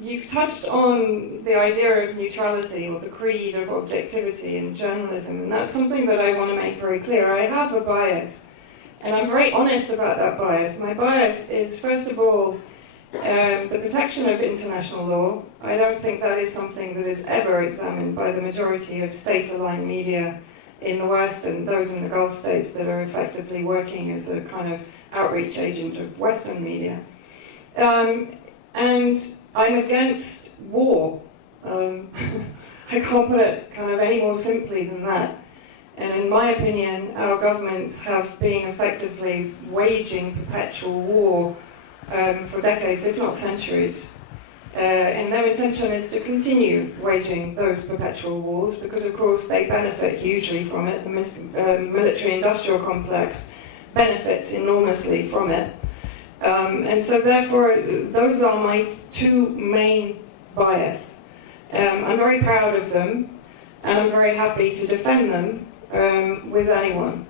You touched on the idea of neutrality or the creed of objectivity in journalism, and that's something that I want to make very clear. I have a bias, and I'm very honest about that bias. My bias is, first of all, the protection of international law. I don't think that is something that is ever examined by the majority of state-aligned media in the West and those in the Gulf states that are effectively working as a kind of outreach agent of Western media. And I'm against war. I can't put it kind of any more simply than that. And in my opinion, our governments have been effectively waging perpetual war for decades, if not centuries. And their intention is to continue waging those perpetual wars because, of course, they benefit hugely from it. The military-industrial complex benefits enormously from it. And so, therefore, those are my two main bias. I'm very proud of them, and I'm very happy to defend them with anyone.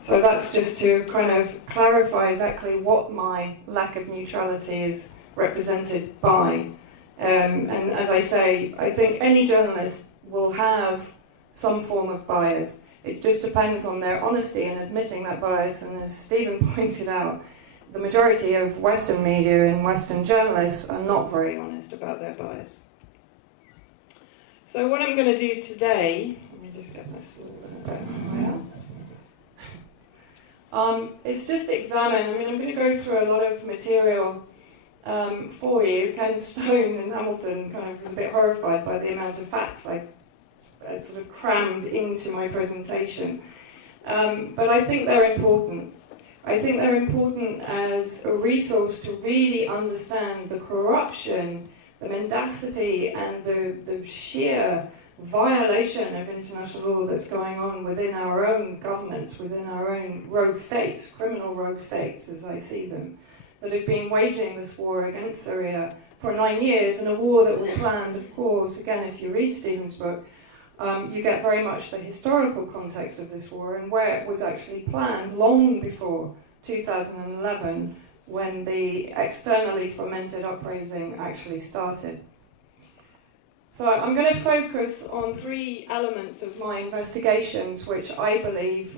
So that's just to kind of clarify exactly what my lack of neutrality is represented by. And as I say, I think any journalist will have some form of bias. It just depends on their honesty in admitting that bias, and as Stephen pointed out, the majority of Western media and Western journalists are not very honest about their bias. So what I'm going to do today, let me just get this a little bit higher. Is just examine, I'm going to go through a lot of material for you. Ken Stone in Hamilton kind of was a bit horrified by the amount of facts I sort of crammed into my presentation. But I think they're important. I think they're important as a resource to really understand the corruption, the mendacity, and the sheer violation of international law that's going on within our own governments, within our own rogue states, criminal rogue states as I see them, that have been waging this war against Syria for 9 years, and a war that was planned, of course, again, if you read Stephen's book, you get very much the historical context of this war and where it was actually planned long before 2011, when the externally fomented upraising actually started. So I'm going to focus on three elements of my investigations which I believe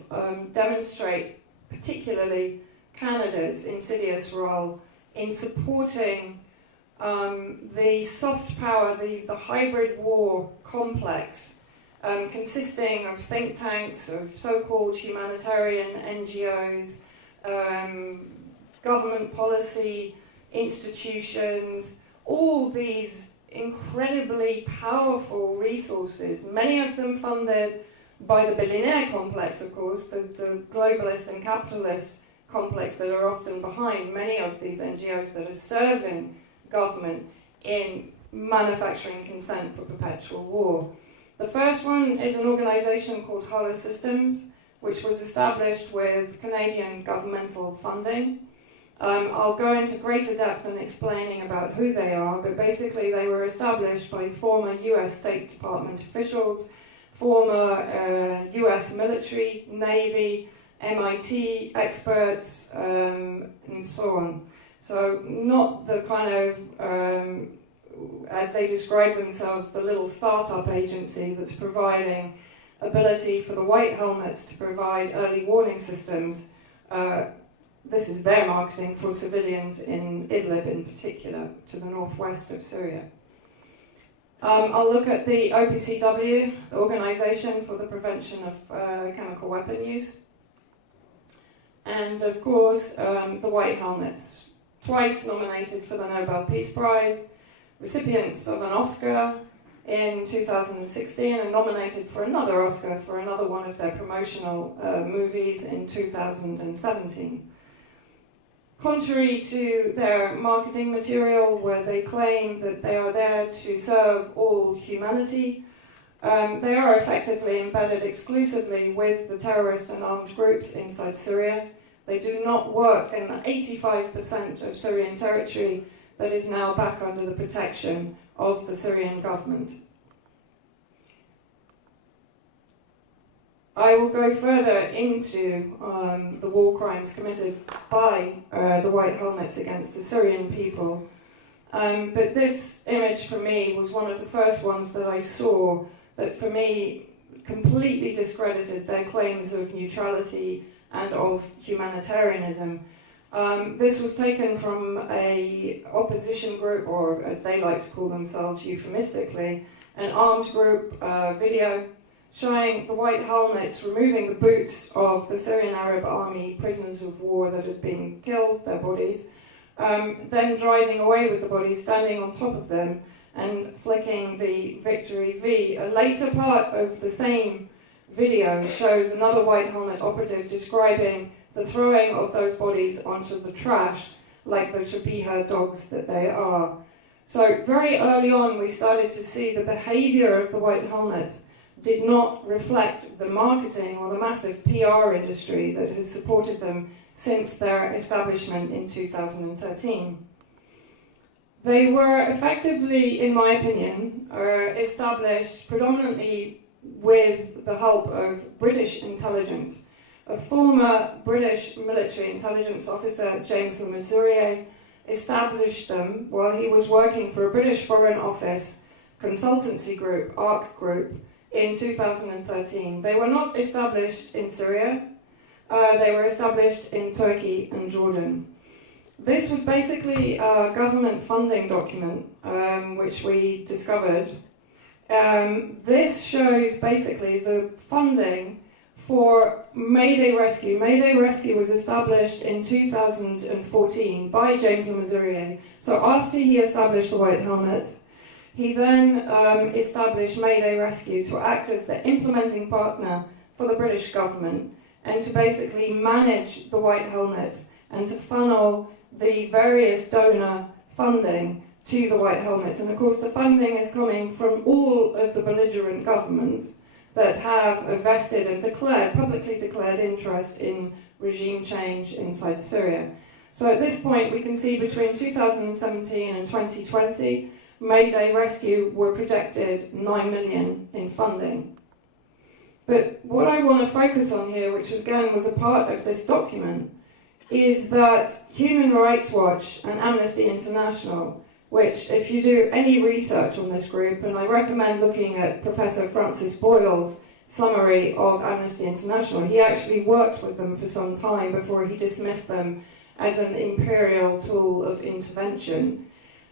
demonstrate particularly Canada's insidious role in supporting the soft power, the hybrid war complex, consisting of think tanks, of so-called humanitarian NGOs, government policy institutions, all these incredibly powerful resources, many of them funded by the billionaire complex, of course, the globalist and capitalist complex that are often behind many of these NGOs that are serving government in manufacturing consent for perpetual war. The first one is an organisation called Hollow Systems, which was established with Canadian governmental funding. I'll go into greater depth in explaining about who they are, but basically they were established by former US State Department officials, former US military, Navy, MIT experts, and so on. So not the kind of, as they describe themselves, the little startup agency that's providing ability for the white helmets to provide early warning systems. This is their marketing for civilians in Idlib in particular, to the northwest of Syria. I'll look at the OPCW, the Organisation for the Prevention of Chemical Weapon Use. And of course, the White Helmets, twice nominated for the Nobel Peace Prize, recipients of an Oscar in 2016 and nominated for another Oscar for another one of their promotional movies in 2017. Contrary to their marketing material, where they claim that they are there to serve all humanity, they are effectively embedded exclusively with the terrorist and armed groups inside Syria. They do not work in the 85% of Syrian territory that is now back under the protection of the Syrian government. I will go further into the war crimes committed by the White Helmets against the Syrian people But this image for me was one of the first ones that I saw that for me completely discredited their claims of neutrality and of humanitarianism. This was taken from an opposition group, or as they like to call themselves euphemistically, an armed group video showing the white helmets removing the boots of the Syrian Arab Army prisoners of war that had been killed, their bodies, then driving away with the bodies, standing on top of them and flicking the victory V. A later part of the same video shows another white helmet operative describing the throwing of those bodies onto the trash like the Shabiha dogs that they are. So very early on we started to see the behavior of the white helmets did not reflect the marketing or the massive PR industry that has supported them since their establishment in 2013. They were effectively, in my opinion, established predominantly with the help of British intelligence. A former British military intelligence officer, James Le Mesurier, established them while he was working for a British Foreign Office consultancy group, ARC Group, in 2013. They were not established in Syria, they were established in Turkey and Jordan. This was basically a government funding document, which we discovered. This shows basically the funding for Mayday Rescue. Mayday Rescue was established in 2014 by James Le Mesurier. So after he established the White Helmets, he then established Mayday Rescue to act as the implementing partner for the British government and to basically manage the White Helmets and to funnel the various donor funding to the White Helmets. And of course the funding is coming from all of the belligerent governments that have a vested and publicly declared interest in regime change inside Syria. So at this point we can see between 2017 and 2020, Mayday Rescue were projected 9 million in funding. But what I want to focus on here, which again was a part of this document, is that Human Rights Watch and Amnesty International, which if you do any research on this group, and I recommend looking at Professor Francis Boyle's summary of Amnesty International, he actually worked with them for some time before he dismissed them as an imperial tool of intervention.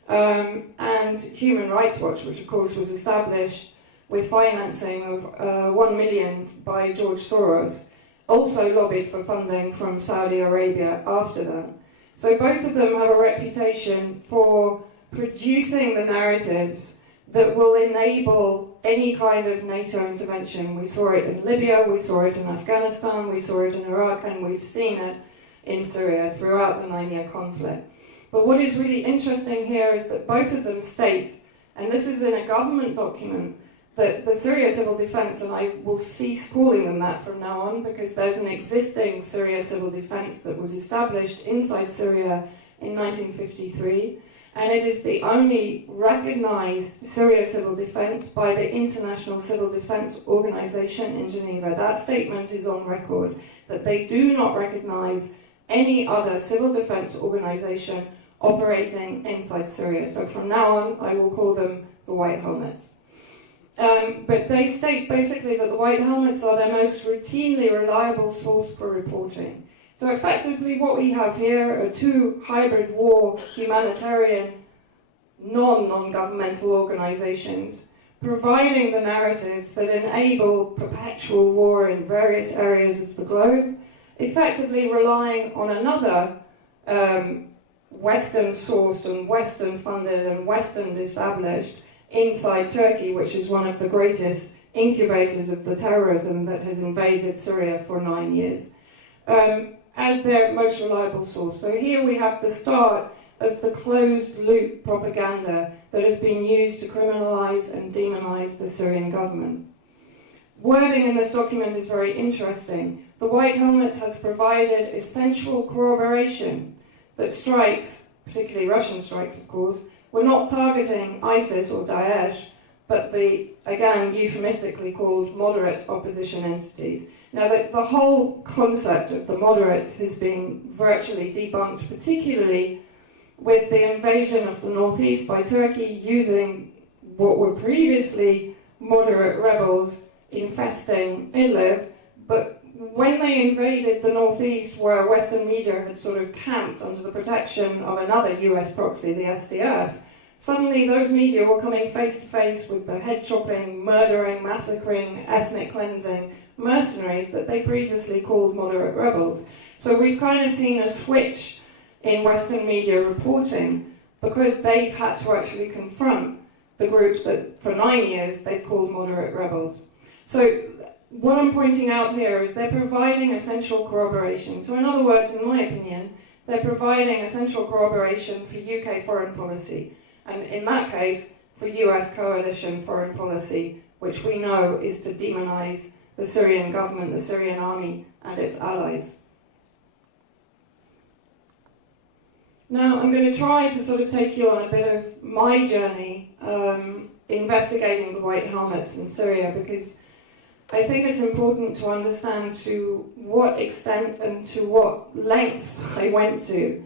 And Human Rights Watch, which of course was established with financing of 1 million by George Soros, also lobbied for funding from Saudi Arabia after that. So both of them have a reputation for producing the narratives that will enable any kind of NATO intervention. We saw it in Libya, we saw it in Afghanistan, we saw it in Iraq, and we've seen it in Syria throughout the 9-year conflict. But what is really interesting here is that both of them state, and this is in a government document, that the Syria Civil Defence, and I will cease calling them that from now on because there's an existing Syria Civil Defence that was established inside Syria in 1953, and it is the only recognised Syria Civil Defence by the International Civil Defence Organisation in Geneva. That statement is on record, that they do not recognise any other civil defence organisation operating inside Syria. So from now on, I will call them the White Helmets. But they state basically that the White Helmets are their most routinely reliable source for reporting. So effectively what we have here are two hybrid war humanitarian non-governmental organisations providing the narratives that enable perpetual war in various areas of the globe, effectively relying on another Western-sourced and Western-funded and Western-established inside Turkey, which is one of the greatest incubators of the terrorism that has invaded Syria for 9 years, as their most reliable source. So here we have the start of the closed-loop propaganda that has been used to criminalise and demonise the Syrian government. Wording in this document is very interesting. The White Helmets has provided essential corroboration that strikes, particularly Russian strikes of course, were not targeting ISIS or Daesh, but the, again, euphemistically called moderate opposition entities. Now, the whole concept of the moderates has been virtually debunked, particularly with the invasion of the northeast by Turkey using what were previously moderate rebels infesting Idlib, but when they invaded the northeast, where Western media had sort of camped under the protection of another US proxy, the SDF, suddenly those media were coming face to face with the head-chopping, murdering, massacring, ethnic cleansing mercenaries that they previously called moderate rebels. So we've kind of seen a switch in Western media reporting because they've had to actually confront the groups that for 9 years they've called moderate rebels. So what I'm pointing out here is they're providing essential corroboration. So in other words, in my opinion, they're providing essential corroboration for UK foreign policy, and in that case, for US coalition foreign policy, which we know is to demonize the Syrian government, the Syrian army, and its allies. Now, I'm going to try to sort of take you on a bit of my journey investigating the White Helmets in Syria, because I think it's important to understand to what extent and to what lengths I went to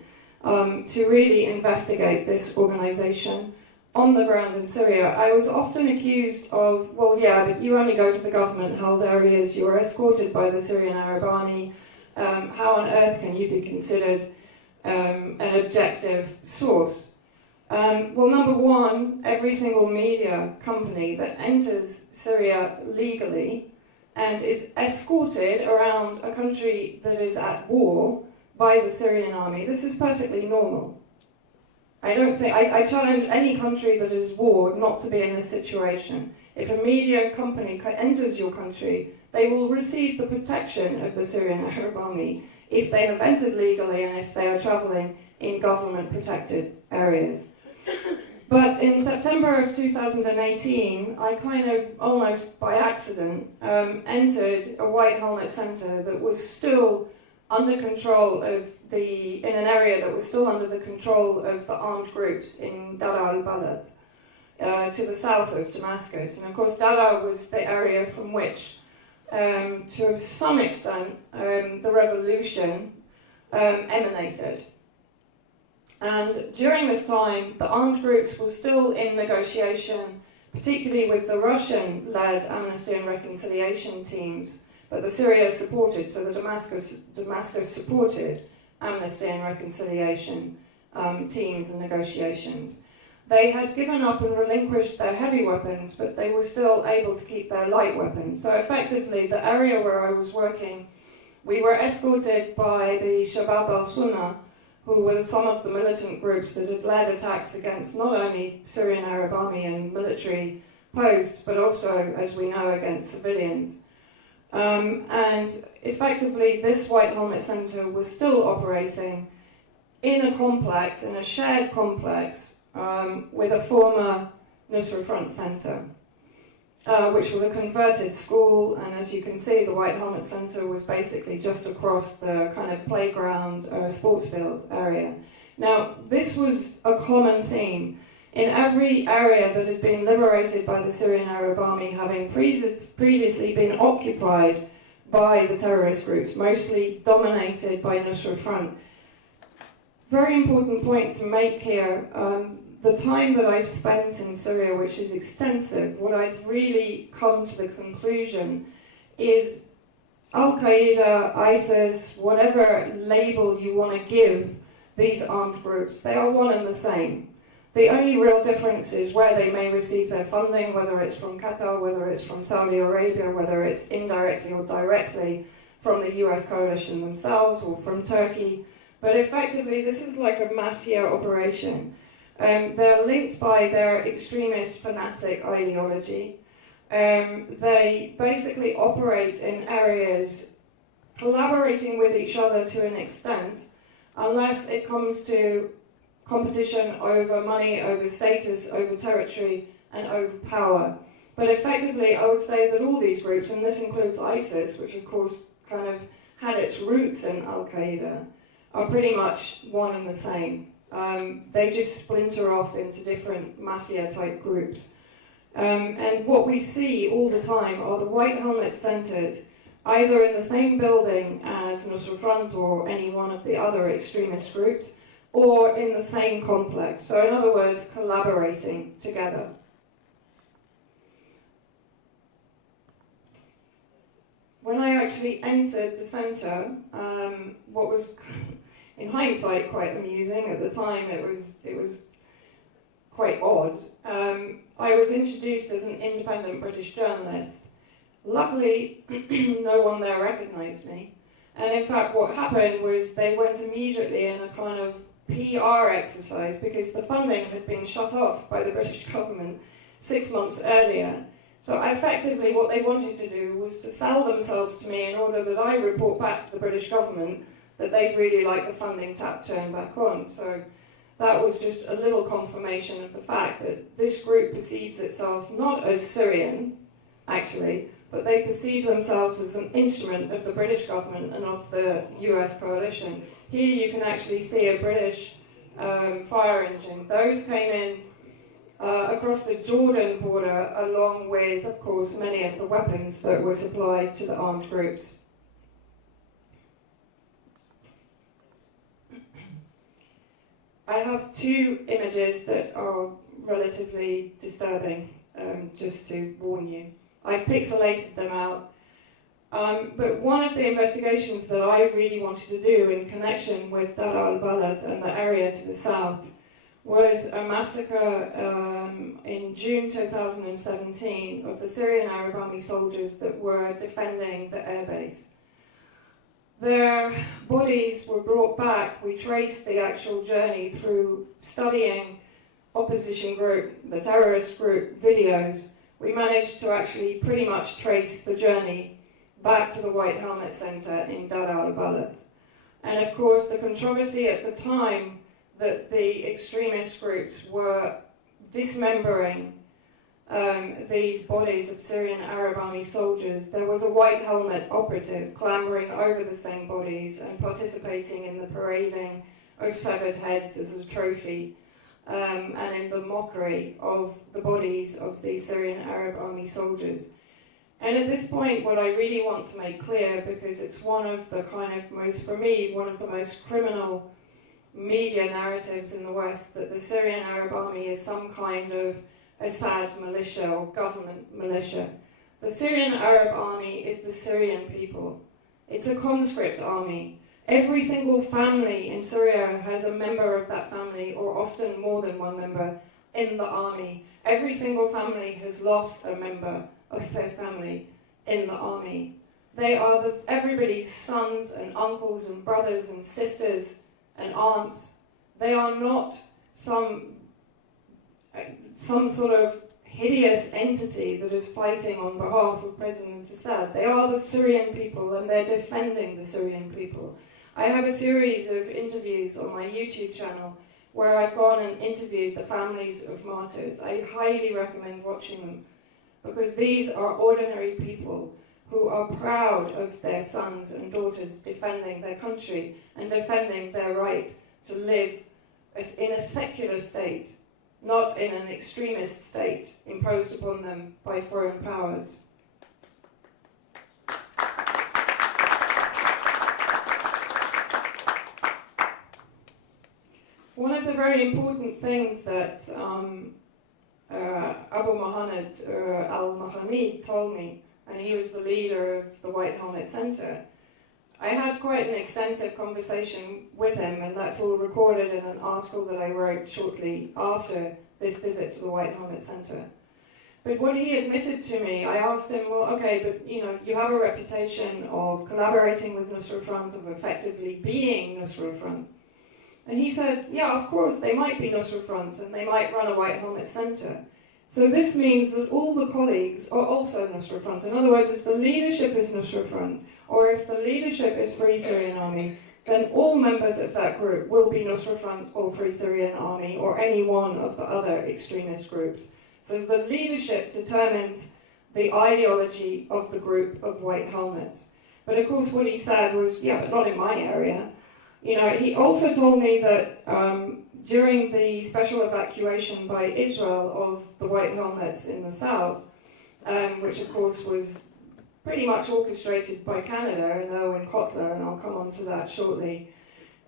really investigate this organization on the ground in Syria. I was often accused of, well, yeah, but you only go to the government-held areas, you are escorted by the Syrian Arab Army, how on earth can you be considered an objective source? Well, number one, every single media company that enters Syria legally and is escorted around a country that is at war by the Syrian army, this is perfectly normal. I challenge any country that is warred not to be in this situation. If a media company enters your country, they will receive the protection of the Syrian Arab Army if they have entered legally and if they are travelling in government-protected areas. But in September of 2018, I kind of, almost by accident, entered a White Helmet Centre that was still under control of in an area that was still under the control of the armed groups in Dara al-Balad, to the south of Damascus. And of course, Dara was the area from which, to some extent, the revolution emanated. And during this time, the armed groups were still in negotiation, particularly with the Russian-led Amnesty and Reconciliation teams, but the Syria supported, so the Damascus supported Amnesty and Reconciliation teams and negotiations. They had given up and relinquished their heavy weapons, but they were still able to keep their light weapons. So effectively, the area where I was working, we were escorted by the Shabab al-Sunnah, who were some of the militant groups that had led attacks against not only Syrian Arab Army and military posts, but also, as we know, against civilians. And effectively, this White Helmet Centre was still operating in a complex, in a shared complex, with a former Nusra Front Centre, which was a converted school, and as you can see, the White Helmet Centre was basically just across the kind of playground, sports field area. Now, this was a common theme. In every area that had been liberated by the Syrian Arab Army, having previously been occupied by the terrorist groups, mostly dominated by Nusra Front. Very important point to make here, the time that I've spent in Syria, which is extensive, what I've really come to the conclusion is Al-Qaeda, ISIS, whatever label you want to give these armed groups, they are one and the same. The only real difference is where they may receive their funding, whether it's from Qatar, whether it's from Saudi Arabia, whether it's indirectly or directly from the US coalition themselves or from Turkey. But effectively, this is like a mafia operation. They're linked by their extremist fanatic ideology. They basically operate in areas collaborating with each other to an extent, unless it comes to competition over money, over status, over territory, and over power. But effectively, I would say that all these groups, and this includes ISIS, which of course kind of had its roots in Al-Qaeda, are pretty much one and the same. They just splinter off into different mafia-type groups. And what we see all the time are the White Helmet Centres, either in the same building as Nusra Front or any one of the other extremist groups, or in the same complex. So in other words, collaborating together. When I actually entered the centre, what was, in hindsight, quite amusing, at the time it was quite odd, I was introduced as an independent British journalist. Luckily, no one there recognised me. And in fact, what happened was they went immediately in a kind of PR exercise because the funding had been shut off by the British government 6 months earlier. So effectively what they wanted to do was to sell themselves to me in order that I report back to the British government that they'd really like the funding tap turned back on. So that was just a little confirmation of the fact that this group perceives itself not as Syrian, actually, but they perceive themselves as an instrument of the British government and of the US coalition. Here you can actually see a British fire engine. Those came in across the Jordan border, along with, of course, many of the weapons that were supplied to the armed groups. I have two images that are relatively disturbing, just to warn you. I've pixelated them out. But one of the investigations that I really wanted to do in connection with Dar al-Balad and the area to the south was a massacre in June 2017 of the Syrian Arab Army soldiers that were defending the airbase. Their bodies were brought back. We traced the actual journey through studying opposition group, the terrorist group, videos. We managed to actually pretty much trace the journey back to the White Helmet Centre in Dar al-Balad. And of course the controversy at the time that the extremist groups were dismembering these bodies of Syrian Arab Army soldiers, there was a white helmet operative clambering over the same bodies and participating in the parading of severed heads as a trophy, and in the mockery of the bodies of the Syrian Arab Army soldiers. And at this point, what I really want to make clear, because it's one of the kind of most, for me, one of the most criminal media narratives in the West, that the Syrian Arab Army is some kind of Assad militia or government militia. The Syrian Arab Army is the Syrian people. It's a conscript army. Every single family in Syria has a member of that family, or often more than one member, in the army. Every single family has lost a member of their family in the army. They are everybody's sons and uncles and brothers and sisters and aunts. They are not some sort of hideous entity that is fighting on behalf of President Assad. They are the Syrian people, and they're defending the Syrian people. I have a series of interviews on my YouTube channel where I've gone and interviewed the families of martyrs. I highly recommend watching them, because these are ordinary people who are proud of their sons and daughters defending their country and defending their right to live in a secular state, not in an extremist state imposed upon them by foreign powers. One of the very important things that Abu Mohammed al-Mahamid told me, and he was the leader of the White Helmet Centre, I had quite an extensive conversation with him, and that's all recorded in an article that I wrote shortly after this visit to the White Helmet Centre. But what he admitted to me, I asked him, well, okay, but you have a reputation of collaborating with Nusra Front, of effectively being Nusra Front. And he said, yeah, of course, they might be Nusra Front, and they might run a White Helmet Centre. So this means that all the colleagues are also Nusra Front. In other words, if the leadership is Nusra Front, or if the leadership is Free Syrian Army, then all members of that group will be Nusra Front or Free Syrian Army, or any one of the other extremist groups. So the leadership determines the ideology of the group of white helmets. But of course what he said was, yeah, but not in my area. He also told me that during the special evacuation by Israel of the white helmets in the south, which of course was pretty much orchestrated by Canada and Owen Kotler, and I'll come on to that shortly,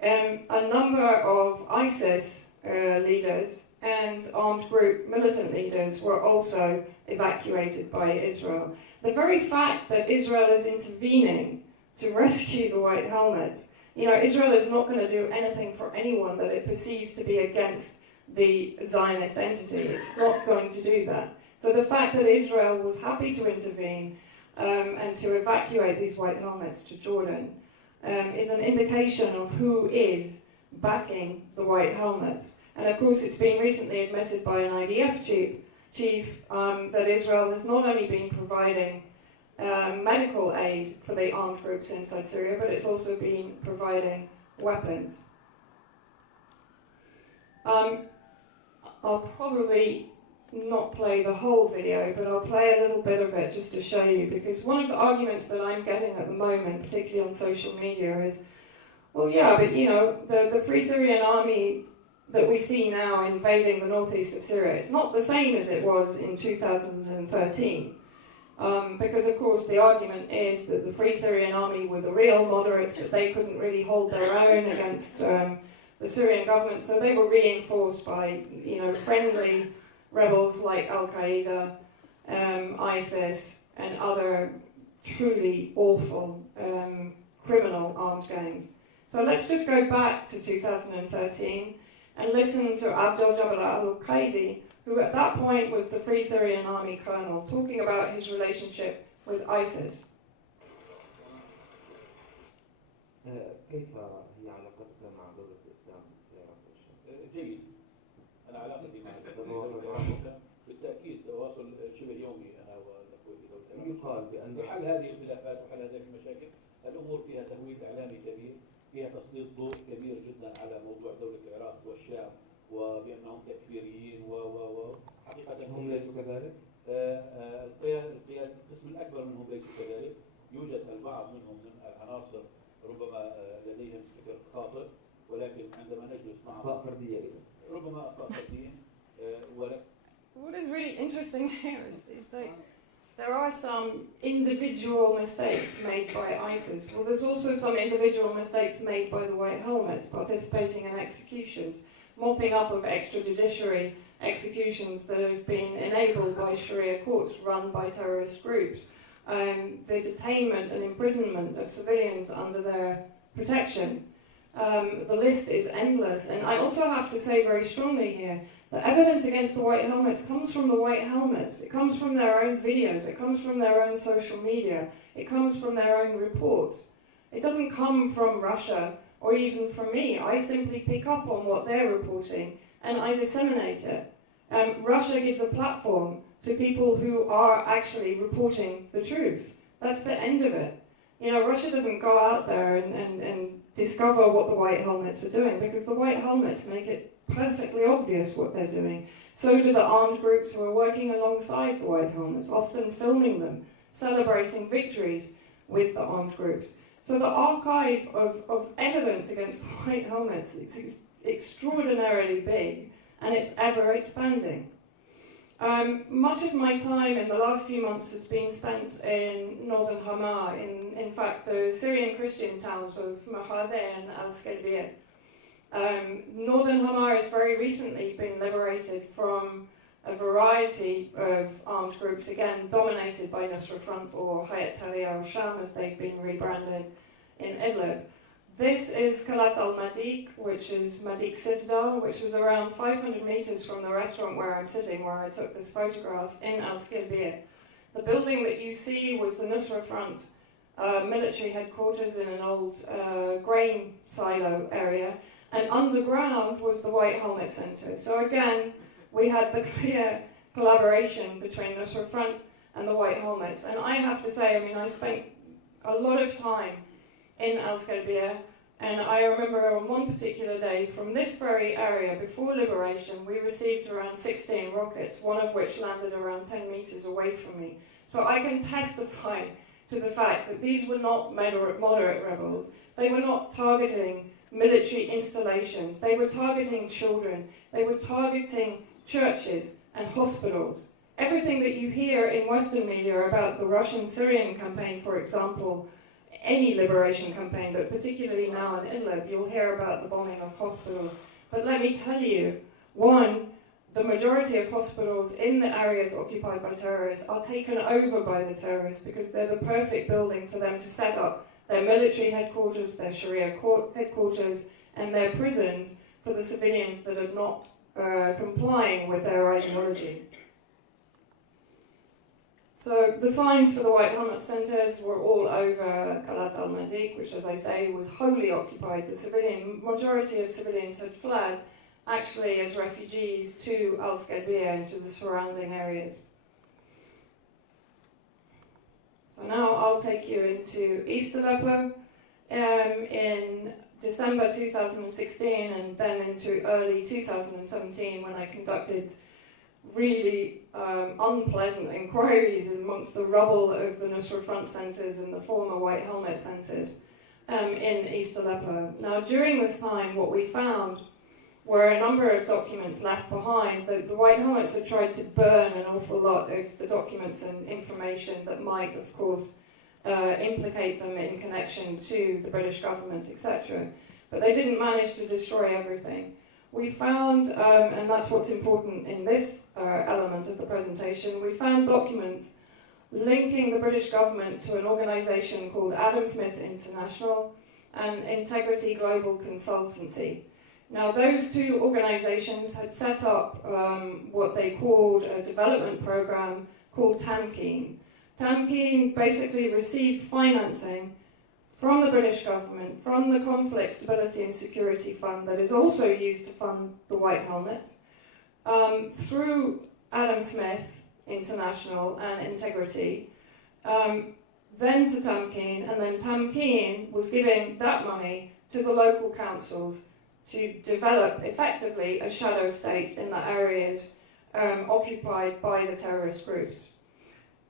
a number of ISIS leaders and armed group militant leaders were also evacuated by Israel. The very fact that Israel is intervening to rescue the white helmets, you know, Israel is not going to do anything for anyone that it perceives to be against the Zionist entity. It's not going to do that. So the fact that Israel was happy to intervene and to evacuate these white helmets to Jordan is an indication of who is backing the white helmets. And of course it's been recently admitted by an IDF chief that Israel has not only been providing medical aid for the armed groups inside Syria, but it's also been providing weapons. I'll probably not play the whole video, but I'll play a little bit of it just to show you, because one of the arguments that I'm getting at the moment, particularly on social media, is, well, yeah, but you know, the Free Syrian Army that we see now invading the northeast of Syria, it's not the same as it was in 2013. Because of course the argument is that the Free Syrian Army were the real moderates, but they couldn't really hold their own against the Syrian government, so they were reinforced by, you know, friendly rebels like Al-Qaeda, ISIS, and other truly awful criminal armed gangs. So let's just go back to 2013 and listen to Abdel Jabbar al-Qaidi, who at that point was the Free Syrian Army colonel, talking about his relationship with ISIS. كيف هي علاقتك مع دولة الإسلام في العراق والشام؟ جيد. أنا علاقتي مع العراق بالتأكيد تواصل شبه يومي أنا والأخوة في دولة العراق. يقال بأن لحل هذه الخلافات وحل هذه المشاكل الأمور فيها تهويل إعلامي كبير، فيها تسليط ضوء كبير جدا على موضوع دولة العراق والشام وبأنهم تكفيريين حقيقة هم ليسوا كذلك؟ القسم الأكبر منهم ليسوا كذلك. يوجد البعض منهم من العناصر ربما لديهم فكر خاطئ، ولكن عندما نجلس معهم أخطاء فردية ربما أخطاء فردية. What is really interesting here is that there are some individual mistakes made by ISIS. Well, there's also some individual mistakes made by the White Helmets, participating in executions, mopping up of extrajudiciary executions that have been enabled by Sharia courts run by terrorist groups, the detainment and imprisonment of civilians under their protection. The list is endless, and I also have to say very strongly here, the evidence against the White Helmets comes from the White Helmets. It comes from their own videos, it comes from their own social media, it comes from their own reports. It doesn't come from Russia or even from me. I simply pick up on what they're reporting and I disseminate it. Russia gives a platform to people who are actually reporting the truth. That's the end of it. You know, Russia doesn't go out there and discover what the White Helmets are doing, because the White Helmets make it perfectly obvious what they're doing. So do the armed groups who are working alongside the White Helmets, often filming them, celebrating victories with the armed groups. So the archive of evidence against the White Helmets is extraordinarily big, and it's ever expanding. Much of my time in the last few months has been spent in northern Hama, in fact the Syrian Christian towns of Mahadeh and Al-Skalbiyah. Northern Hama has very recently been liberated from a variety of armed groups, again dominated by Nusra Front or Hayat Tahrir al-Sham as they've been rebranded in Idlib. This is Kalat al-Madik, which is Madik Citadel, which was around 500 meters from the restaurant where I'm sitting, where I took this photograph, in Al-Skilbiyah. The building that you see was the Nusra Front military headquarters in an old grain silo area, and underground was the White Helmet Center. So again, we had the clear collaboration between Nusra Front and the White Helmets. And I have to say, I mean, I spent a lot of time in Al-Skalbiyah, and I remember on one particular day from this very area before liberation, we received around 16 rockets, one of which landed around 10 meters away from me. So I can testify to the fact that these were not moderate rebels. They were not targeting military installations. They were targeting children. They were targeting churches and hospitals. Everything that you hear in Western media about the Russian-Syrian campaign, for example, any liberation campaign, but particularly now in Idlib, you'll hear about the bombing of hospitals. But let me tell you, one, the majority of hospitals in the areas occupied by terrorists are taken over by the terrorists because they're the perfect building for them to set up their military headquarters, their Sharia court headquarters, and their prisons for the civilians that are not complying with their ideology. So the signs for the White Helmet centres were all over Kalat al-Madiq, which, as I say, was wholly occupied. The majority of civilians had fled, actually as refugees, to Al-Skadbiya and to the surrounding areas. So now I'll take you into East Aleppo. In December 2016 and then into early 2017, when I conducted really unpleasant inquiries amongst the rubble of the Nusra Front centres and the former White Helmet centres in East Aleppo. Now, during this time, what we found were a number of documents left behind. The White Helmets had tried to burn an awful lot of the documents and information that might, of course, implicate them in connection to the British government, etc. But they didn't manage to destroy everything. We found, and that's what's important in this element of the presentation, we found documents linking the British government to an organisation called Adam Smith International and Integrity Global Consultancy. Now, those two organisations had set up what they called a development programme called Tamkeen. Tamkeen basically received financing from the British government, from the Conflict Stability and Security Fund that is also used to fund the White Helmets, through Adam Smith International and Integrity, then to Tamkeen, and then Tamkeen was giving that money to the local councils to develop effectively a shadow state in the areas occupied by the terrorist groups.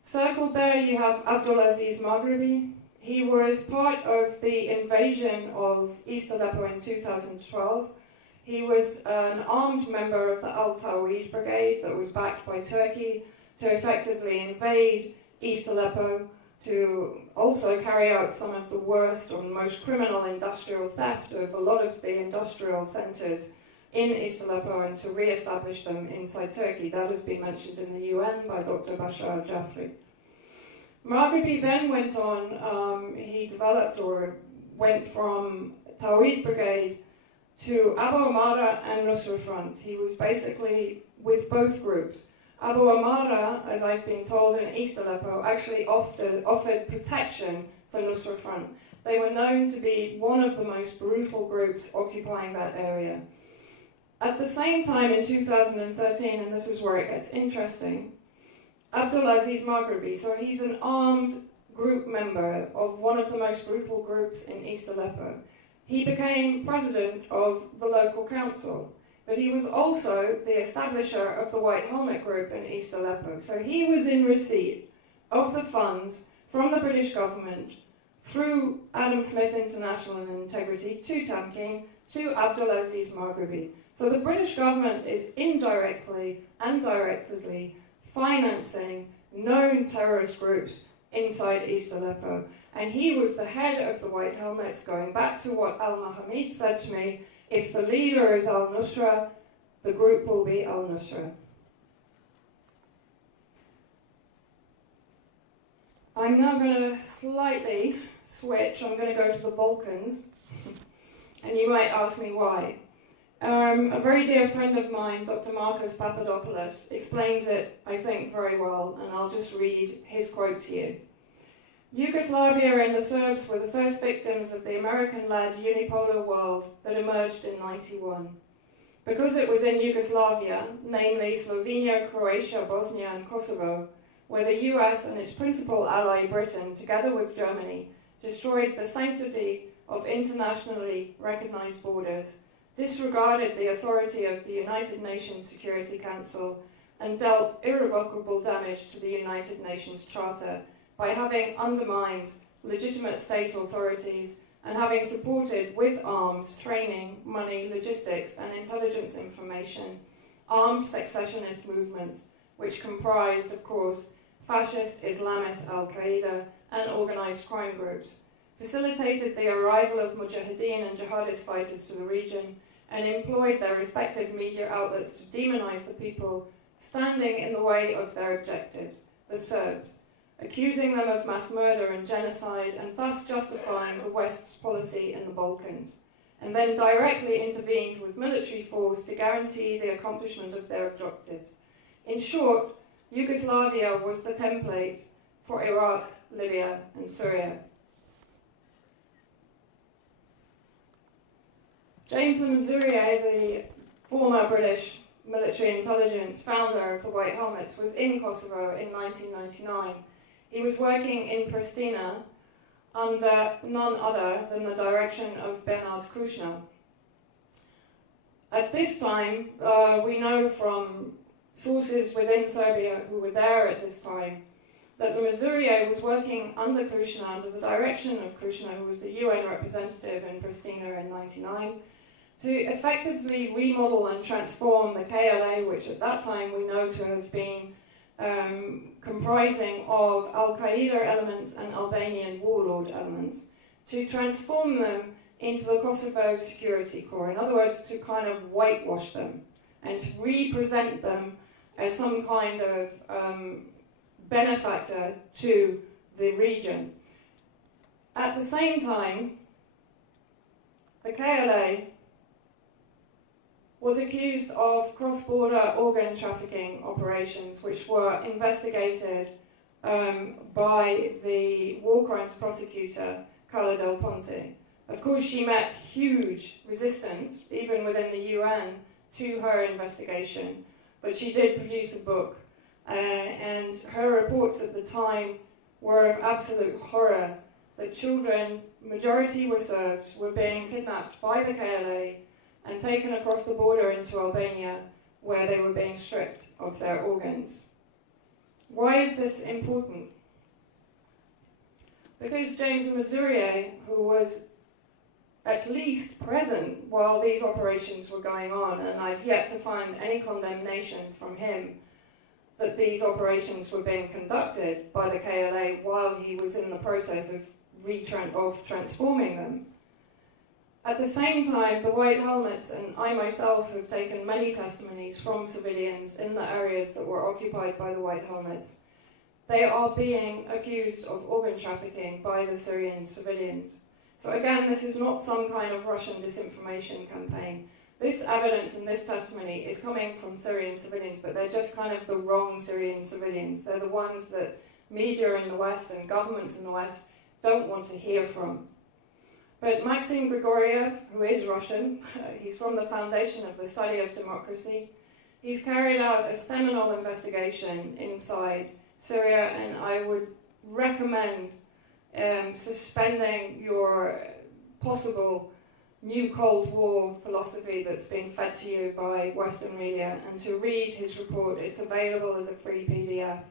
Circled there you have Abdulaziz Maghribi. He was part of the invasion of East Aleppo in 2012. He was an armed member of the Al-Tawid Brigade that was backed by Turkey to effectively invade East Aleppo, to also carry out some of the worst or most criminal industrial theft of a lot of the industrial centres in East Aleppo and to re-establish them inside Turkey. That has been mentioned in the UN by Dr. Bashar al-Jafri. Maghribi then went on, he developed or went from Tawid Brigade to Abu Amara and Nusra Front. He was basically with both groups. Abu Amara, as I've been told, in East Aleppo, actually offered protection for Nusra Front. They were known to be one of the most brutal groups occupying that area. At the same time, in 2013, and this is where it gets interesting, Abdulaziz Maghribi, so he's an armed group member of one of the most brutal groups in East Aleppo. He became president of the local council. But he was also the establisher of the White Helmet Group in East Aleppo. So he was in receipt of the funds from the British government through Adam Smith International and Integrity to Tamkeen to Abdulaziz Maghribi. So the British government is indirectly and directly financing known terrorist groups inside East Aleppo. And he was the head of the White Helmets, going back to what Al-Mahamid said to me: if the leader is al-Nusra, the group will be al-Nusra. I'm now going to slightly switch. I'm going to go to the Balkans. And you might ask me why. A very dear friend of mine, Dr. Marcus Papadopoulos, explains it, I think, very well, and I'll just read his quote to you. Yugoslavia and the Serbs were the first victims of the American-led unipolar world that emerged in '91. Because it was in Yugoslavia, namely Slovenia, Croatia, Bosnia and Kosovo, where the US and its principal ally Britain, together with Germany, destroyed the sanctity of internationally recognized borders, disregarded the authority of the United Nations Security Council, and dealt irrevocable damage to the United Nations Charter by having undermined legitimate state authorities and having supported with arms, training, money, logistics and intelligence information armed secessionist movements which comprised, of course, fascist Islamist Al-Qaeda and organized crime groups. facilitated the arrival of mujahideen and jihadist fighters to the region, and employed their respective media outlets to demonize the people standing in the way of their objectives, the Serbs, accusing them of mass murder and genocide, and thus justifying the West's policy in the Balkans, and then directly intervened with military force to guarantee the accomplishment of their objectives. In short, Yugoslavia was the template for Iraq, Libya, and Syria. James Le Mesurier, the former British military intelligence founder of the White Helmets, was in Kosovo in 1999. He was working in Pristina under none other than the direction of Bernard Kouchner. At this time, we know from sources within Serbia who were there at this time that Le Mesurier was working under Kouchner, under the direction of Kouchner, who was the UN representative in Pristina in 1999, to effectively remodel and transform the KLA, which at that time we know to have been comprising of Al-Qaeda elements and Albanian warlord elements, to transform them into the Kosovo Security Corps. In other words, to kind of whitewash them and to represent them as some kind of benefactor to the region. At the same time, the KLA was accused of cross-border organ trafficking operations, which were investigated by the war crimes prosecutor, Carla Del Ponte. Of course, she met huge resistance, even within the UN, to her investigation, but she did produce a book, and her reports at the time were of absolute horror, that children, majority were Serbs, were being kidnapped by the KLA and taken across the border into Albania, where they were being stripped of their organs. Why is this important? Because James Le Mesurier, who was at least present while these operations were going on, and I've yet to find any condemnation from him that these operations were being conducted by the KLA while he was in the process of transforming them. At the same time, the White Helmets and I myself have taken many testimonies from civilians in the areas that were occupied by the White Helmets. They are being accused of organ trafficking by the Syrian civilians. So again, this is not some kind of Russian disinformation campaign. This evidence and this testimony is coming from Syrian civilians, but they're just kind of the wrong Syrian civilians. They're the ones that media in the West and governments in the West don't want to hear from. But Maxim Grigoriev, who is Russian, he's from the Foundation of the Study of Democracy, he's carried out a seminal investigation inside Syria, and I would recommend suspending your possible new Cold War philosophy that's being fed to you by Western media, and to read his report. It's available as a free PDF.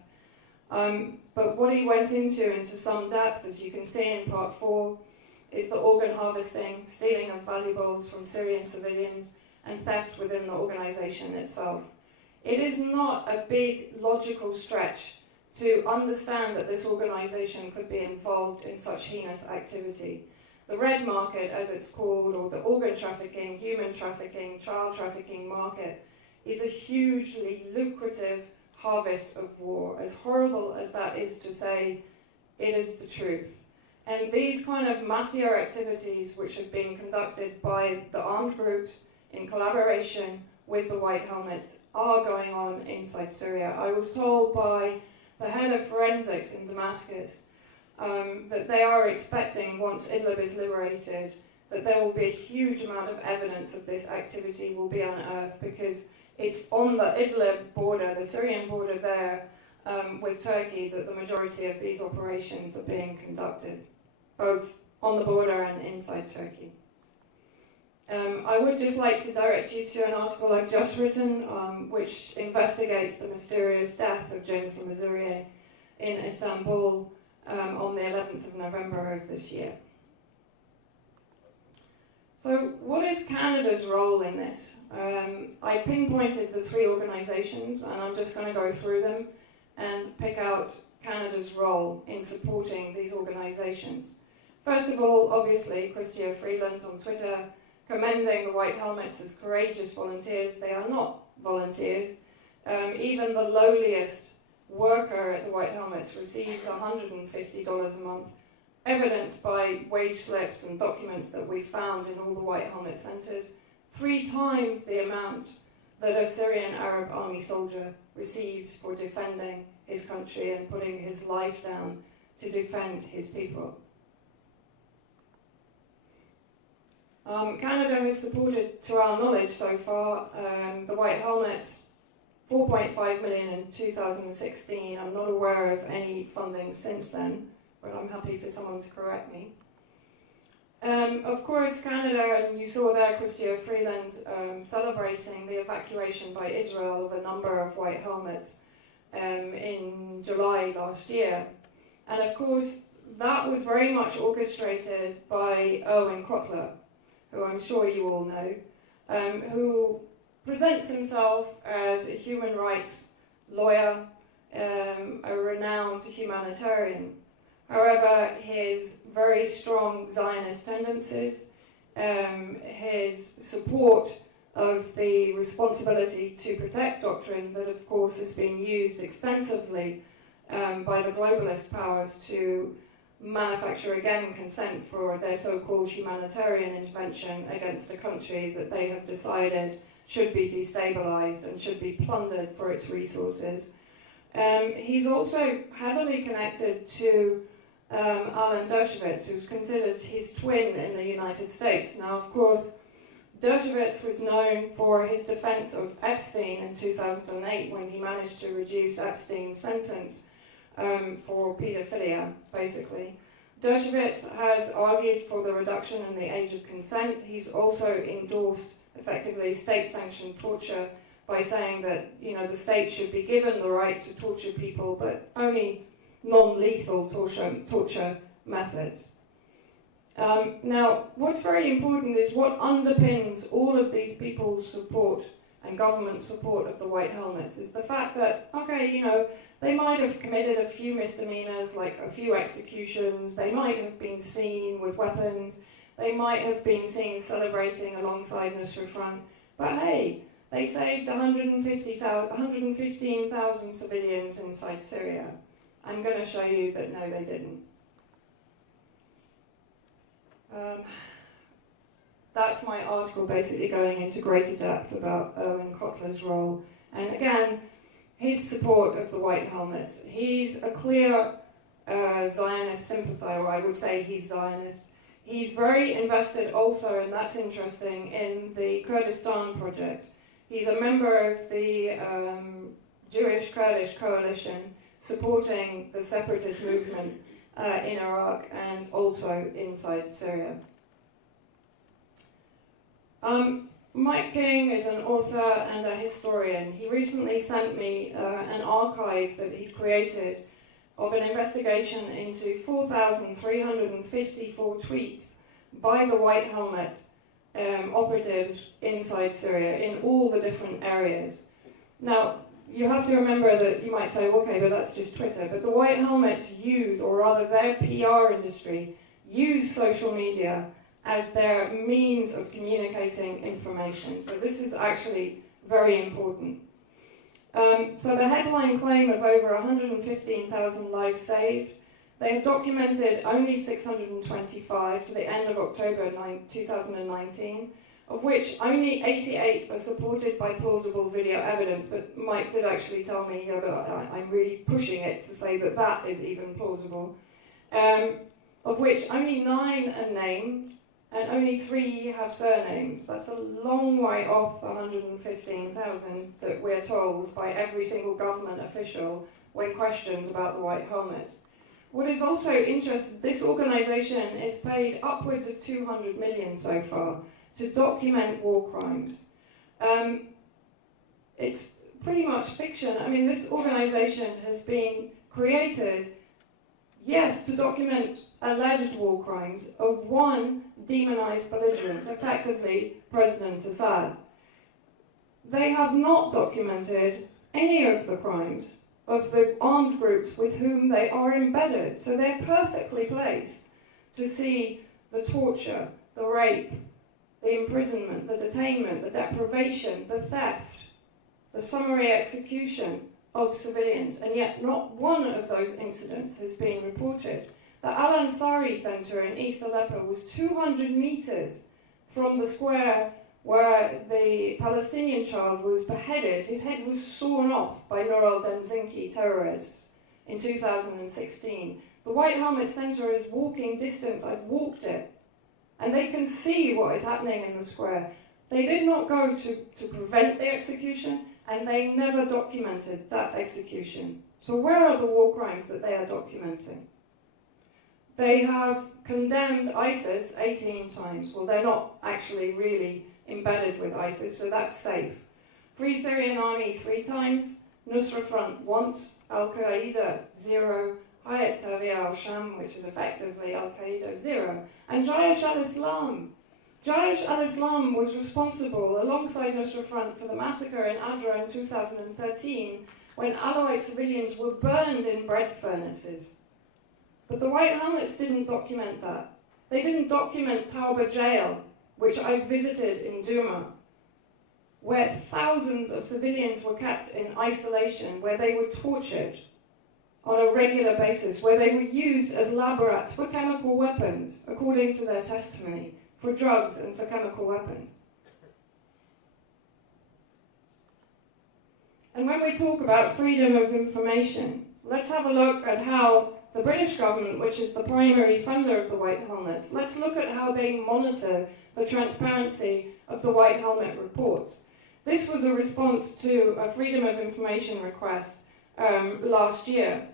But what he went into some depth, as you can see in part 4, is the organ harvesting, stealing of valuables from Syrian civilians, and theft within the organization itself. It is not a big logical stretch to understand that this organization could be involved in such heinous activity. The red market, as it's called, or the organ trafficking, human trafficking, child trafficking market, is a hugely lucrative harvest of war. As horrible as that is to say, it is the truth. And these kind of mafia activities, which have been conducted by the armed groups in collaboration with the White Helmets, are going on inside Syria. I was told by the head of forensics in Damascus that they are expecting, once Idlib is liberated, that there will be a huge amount of evidence of this activity will be unearthed, because it's on the Idlib border, the Syrian border there, with Turkey, that the majority of these operations are being conducted, both on the border and inside Turkey. I would just like to direct you to an article I've just written, which investigates the mysterious death of James Le Mesurier in Istanbul on the 11th of November of this year. So what is Canada's role in this? I pinpointed the 3 organisations, and I'm just going to go through them and pick out Canada's role in supporting these organisations. First of all, obviously, Chrystia Freeland on Twitter commending the White Helmets as courageous volunteers. They are not volunteers. Even the lowliest worker at the White Helmets receives $150 a month, evidenced by wage slips and documents that we found in all the White Helmet centres, 3 times the amount that a Syrian Arab Army soldier receives for defending his country and putting his life down to defend his people. Canada has supported, to our knowledge so far, the White Helmets, $4.5 million in 2016. I'm not aware of any funding since then, but I'm happy for someone to correct me. Of course, Canada, and you saw there Chrystia Freeland celebrating the evacuation by Israel of a number of White Helmets in July last year. And of course, that was very much orchestrated by Erwin Kotler, who I'm sure you all know, who presents himself as a human rights lawyer, a renowned humanitarian. However, his very strong Zionist tendencies, his support of the responsibility to protect doctrine that of course has been used extensively by the globalist powers to manufacture again consent for their so-called humanitarian intervention against a country that they have decided should be destabilized and should be plundered for its resources. He's also heavily connected to Alan Dershowitz, who's considered his twin in the United States. Now, of course, Dershowitz was known for his defense of Epstein in 2008 when he managed to reduce Epstein's sentence for paedophilia, basically. Dershowitz has argued for the reduction in the age of consent. He's also endorsed, effectively, state-sanctioned torture by saying that, you know, the state should be given the right to torture people, but only non-lethal torture methods. Now, what's very important is what underpins all of these people's support and government support of the White Helmets is the fact that, okay, you know, they might have committed a few misdemeanors, like a few executions, they might have been seen with weapons, they might have been seen celebrating alongside Nusra Front, but hey, they saved 115,000 civilians inside Syria. I'm going to show you that no, they didn't. That's my article basically going into greater depth about Erwin Kotler's role. And again, his support of the White Helmets. He's a clear Zionist sympathizer, or I would say he's Zionist. He's very invested also, and that's interesting, in the Kurdistan project. He's a member of the Jewish-Kurdish coalition supporting the separatist movement in Iraq and also inside Syria. Mike King is an author and a historian. He recently sent me an archive that he'd created of an investigation into 4,354 tweets by the White Helmet operatives inside Syria in all the different areas. Now, you have to remember that you might say, okay, but that's just Twitter. But the White Helmets use, or rather their PR industry, use social media as their means of communicating information. So this is actually very important. So the headline claim of over 115,000 lives saved, they have documented only 625 to the end of October 2019, of which only 88 are supported by plausible video evidence, but Mike did actually tell me, yeah, but I'm really pushing it to say that that is even plausible, of which only 9 are named, and only 3 have surnames. That's a long way off the 115,000 that we're told by every single government official when questioned about the White Helmets. What is also interesting, this organisation is paid upwards of 200 million so far to document war crimes. It's pretty much fiction. I mean, this organisation has been created, yes, to document alleged war crimes of one demonized belligerent, effectively President Assad. They have not documented any of the crimes of the armed groups with whom they are embedded, so they're perfectly placed to see the torture, the rape, the imprisonment, the detainment, the deprivation, the theft, the summary execution of civilians, and yet not one of those incidents has been reported. The Al-Ansari Center in East Aleppo was 200 meters from the square where the Palestinian child was beheaded. His head was sawn off by Nur al-Denzinki terrorists in 2016. The White Helmet Center is walking distance. I've walked it. And they can see what is happening in the square. They did not go to prevent the execution, and they never documented that execution. So where are the war crimes that they are documenting? They have condemned ISIS 18 times. Well, they're not actually really embedded with ISIS, so that's safe. Free Syrian Army 3 times, Nusra Front once, Al-Qaeda 0, Hayat Tahrir al-Sham, which is effectively Al-Qaeda 0, and Jaish al-Islam. Jaish al-Islam was responsible, alongside Nusra Front, for the massacre in Adra in 2013, when Alawite civilians were burned in bread furnaces. But the White Helmets didn't document that. They didn't document Tauba jail, which I visited in Douma, where thousands of civilians were kept in isolation, where they were tortured on a regular basis, where they were used as lab rats for chemical weapons, according to their testimony, for drugs and for chemical weapons. And when we talk about freedom of information, let's have a look at how the British government, which is the primary funder of the White Helmets, let's look at how they monitor the transparency of the White Helmet reports. This was a response to a freedom of information request last year.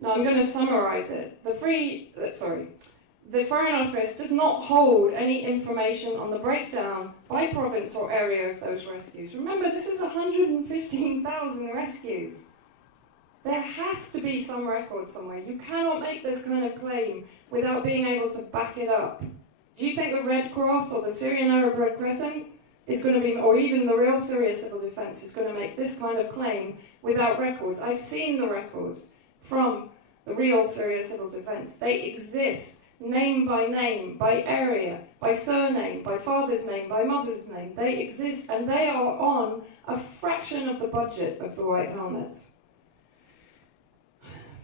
Now I'm going to summarize it. The Foreign Office does not hold any information on the breakdown by province or area of those rescues. Remember, this is 115,000 rescues. There has to be some record somewhere. You cannot make this kind of claim without being able to back it up. Do you think the Red Cross or the Syrian Arab Red Crescent is going to be, or even the real Syria Civil Defense is going to make this kind of claim without records? I've seen the records from the real Syria Civil Defense. They exist, name, by area, by surname, by father's name, by mother's name. They exist, and they are on a fraction of the budget of the White Helmets.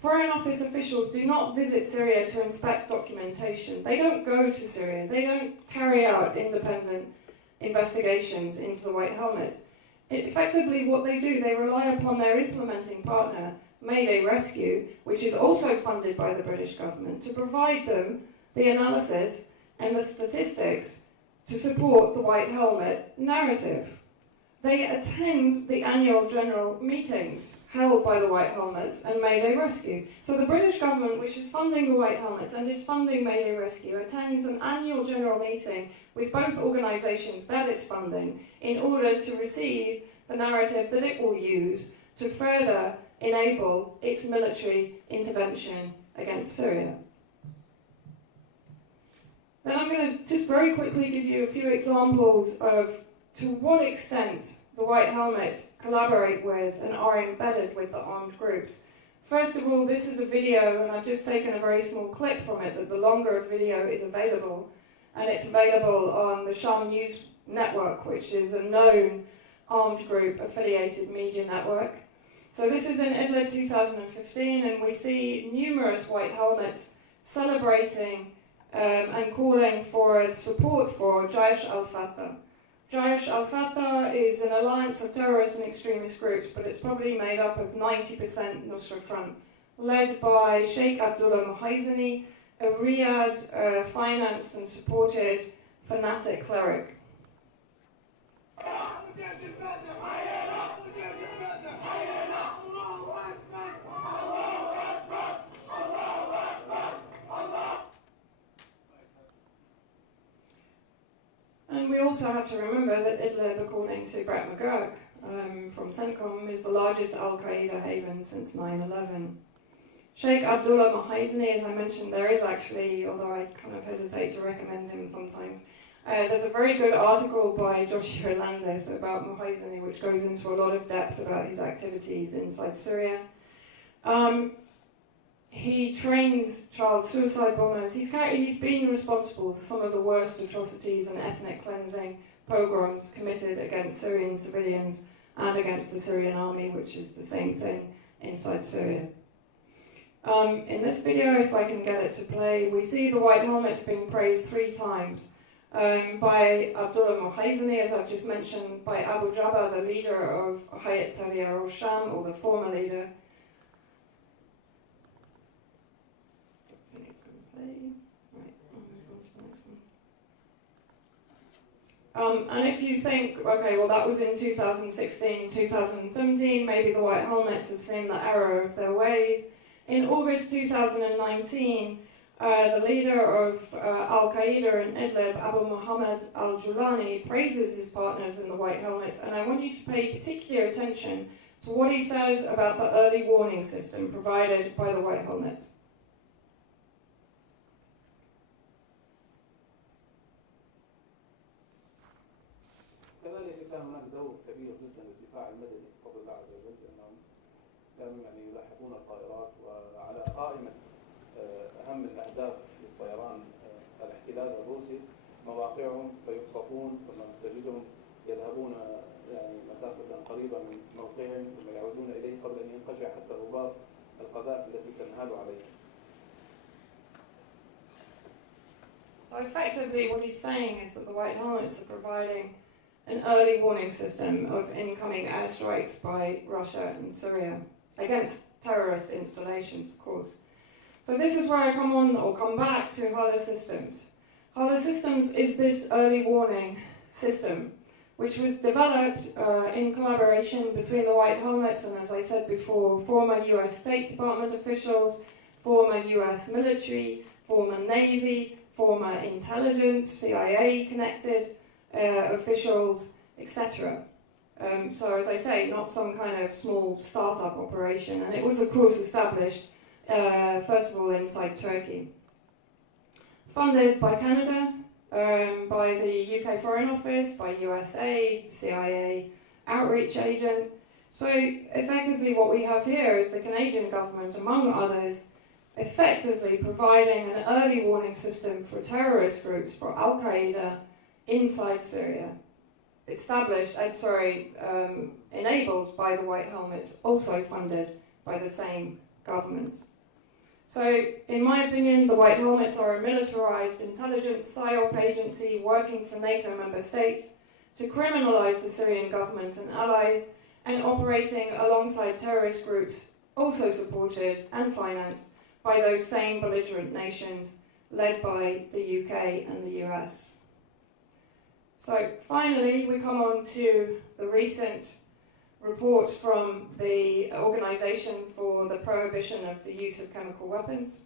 Foreign Office officials do not visit Syria to inspect documentation. They don't go to Syria. They don't carry out independent investigations into the White Helmets. Effectively, what they do, they rely upon their implementing partner, Mayday Rescue, which is also funded by the British government, to provide them the analysis and the statistics to support the White Helmet narrative. They attend the annual general meetings held by the White Helmets and Mayday Rescue. So the British government, which is funding the White Helmets and is funding Mayday Rescue, attends an annual general meeting with both organisations that it's funding in order to receive the narrative that it will use to further enable its military intervention against Syria. Then I'm going to just very quickly give you a few examples of to what extent the White Helmets collaborate with and are embedded with the armed groups. First of all, this is a video, and I've just taken a very small clip from it, but the longer video is available, and it's available on the Sham News Network, which is a known armed group affiliated media network. So this is in Idlib 2015, and we see numerous White Helmets celebrating and calling for support for Jaish al-Fatah. Jaish al-Fatah is an alliance of terrorist and extremist groups, but it's probably made up of 90% Nusra Front, led by Sheikh Abdullah Muhaizini, a Riyadh-financed and supported fanatic cleric. And we also have to remember that Idlib, according to Brett McGurk from CENTCOM, is the largest Al-Qaeda haven since 9/11. Sheikh Abdullah Muhaizini, as I mentioned, there is actually, although I kind of hesitate to recommend him sometimes, there's a very good article by Joshua Landis about Muhaizini, which goes into a lot of depth about his activities inside Syria. he trains child suicide bombers. He's been responsible for some of the worst atrocities and ethnic cleansing pogroms committed against Syrian civilians and against the Syrian Army, which is the same thing inside Syria. In this video, if I can get it to play, we see the white helmets being praised 3 times. By Abdullah Muhaizani, as I've just mentioned, by Abu Jabba, the leader of Hayat Tahrir al-Sham, or the former leader. I think it's going to play. Right, I'll move on to the next one. And if you think, okay, well that was in 2016, 2017, maybe the white helmets have seen the error of their ways. In August 2019, the leader of Al-Qaeda in Idlib, Abu Muhammad al-Julani, praises his partners in the white helmets, and I want you to pay particular attention to what he says about the early warning system provided by the white helmets. كذلك كان هناك دور كبير جدا للدفاع المدني بفضل الله عز وجل، لأنهم كانوا يلاحقون الطائرات، وعلى قائمة أهم الأهداف للطيران الاحتلال الروسي مواقعهم، فيقصفون ثم تجدهم يذهبون يعني مسافة قريبة من موقعهم ثم يعودون إليه قبل أن ينقشع حتى رباط القذائف التي تنهال عليه. So effectively what he's saying is that the white helmets are providing an early warning system of incoming airstrikes by Russia and Syria against terrorist installations, of course. So this is where I come back to Hala Systems. Hala Systems is this early warning system, which was developed in collaboration between the white helmets and, as I said before, former US State Department officials, former US military, former Navy, former intelligence, CIA connected officials, etc. So as I say, not some kind of small startup operation, and it was of course established first of all inside Turkey. Funded by Canada, by the UK Foreign Office, by USA, CIA outreach agent. So effectively what we have here is the Canadian government, among others, effectively providing an early warning system for terrorist groups, for Al-Qaeda, inside Syria, enabled by the white helmets, also funded by the same governments. So, in my opinion, the white helmets are a militarized intelligence PSYOP agency working for NATO member states to criminalize the Syrian government and allies, and operating alongside terrorist groups also supported and financed by those same belligerent nations led by the UK and the US. So finally, we come on to the recent reports from the Organisation for the Prohibition of the Use of Chemical Weapons.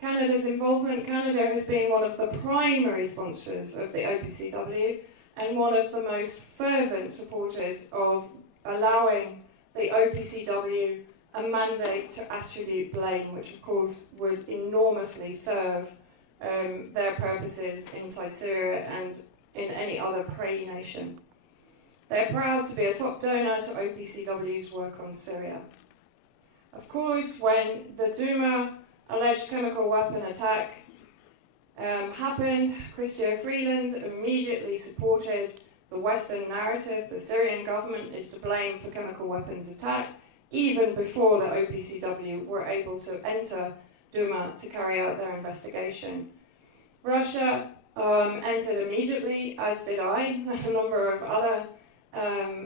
Canada's involvement. Canada has been one of the primary sponsors of the OPCW and one of the most fervent supporters of allowing the OPCW a mandate to attribute blame, which of course would enormously serve their purposes inside Syria and in any other prey nation. They're proud to be a top donor to OPCW's work on Syria. Of course, when the Duma alleged chemical weapon attack happened, Chrystia Freeland immediately supported the Western narrative. The Syrian government is to blame for chemical weapons attack, even before the OPCW were able to enter Duma to carry out their investigation. Russia entered immediately, as did I, and a number of other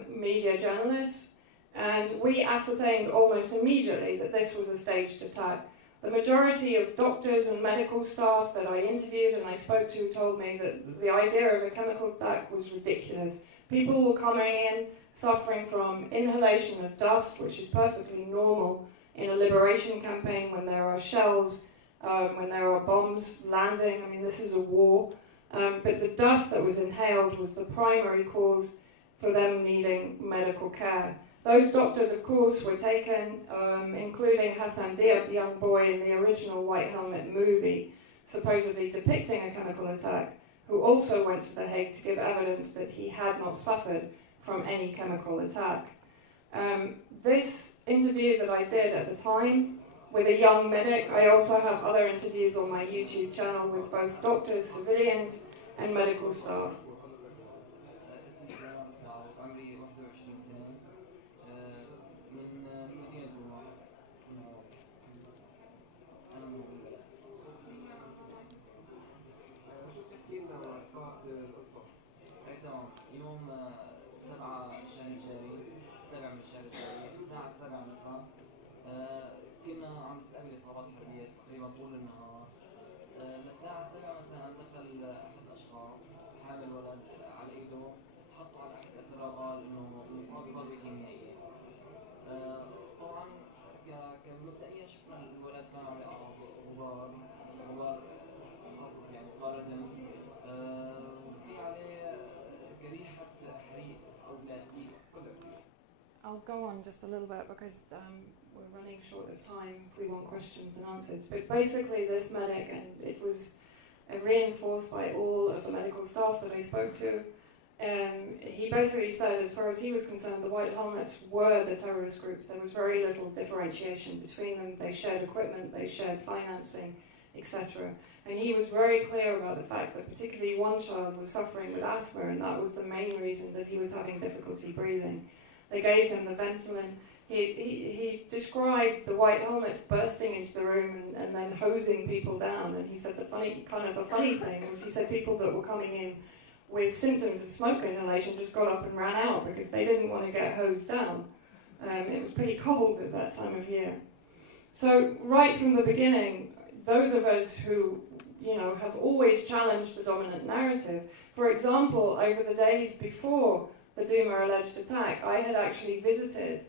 media journalists, and we ascertained almost immediately that this was a staged attack. The majority of doctors and medical staff that I interviewed and I spoke to told me that the idea of a chemical attack was ridiculous. People were coming in suffering from inhalation of dust, which is perfectly normal in a liberation campaign when there are shells, when there are bombs landing. I mean, this is a war. But the dust that was inhaled was the primary cause for them needing medical care. Those doctors, of course, were taken, including Hassan Diab, the young boy in the original White Helmet movie, supposedly depicting a chemical attack, who also went to The Hague to give evidence that he had not suffered from any chemical attack. This interview that I did at the time with a young medic. I also have other interviews on my YouTube channel with both doctors, civilians, and medical staff. يوم 7 الشهر الجاري 7 من الشهر الجاري الساعة 7 مساء كنا عم نستقبل إصابات حربية تقريبا طول النهار. للساعة 7 مساء دخل أحد الأشخاص حامل ولد على إيده، حطوا على أحد الأسرى قال إنه مصاب بضربة كيميائية. طبعا كمبدئيا شفنا الولد كان عليه أعراض غبار قصف يعني غبار دم، وفي عليه ريحة حريق أو بلاستيك. I'll go on just a little bit because we're running short of time if we want questions and answers. But basically this medic, and it was reinforced by all of the medical staff that I spoke to, he basically said as far as he was concerned the White Helmets were the terrorist groups. There was very little differentiation between them. They shared equipment, they shared financing, etc. And he was very clear about the fact that particularly one child was suffering with asthma, and that was the main reason that he was having difficulty breathing. They gave him the Ventolin. He described the White Helmets bursting into the room and then hosing people down. And he said the funny thing was, he said people that were coming in with symptoms of smoke inhalation just got up and ran out because they didn't want to get hosed down. It was pretty cold at that time of year. So right from the beginning, those of us who have always challenged the dominant narrative. For example, over the days before the Duma alleged attack, I had actually visited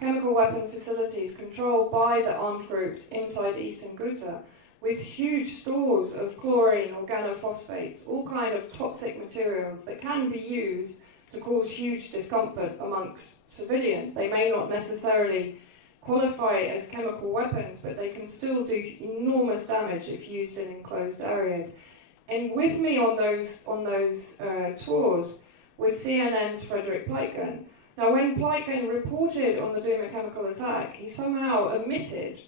chemical weapon facilities controlled by the armed groups inside eastern Ghouta with huge stores of chlorine, organophosphates, all kind of toxic materials that can be used to cause huge discomfort amongst civilians. They may not necessarily qualify as chemical weapons, but they can still do enormous damage if used in enclosed areas. And with me on those tours was CNN's Frederick Pleitgen. Now, when Pleitgen reported on the Duma chemical attack, he somehow omitted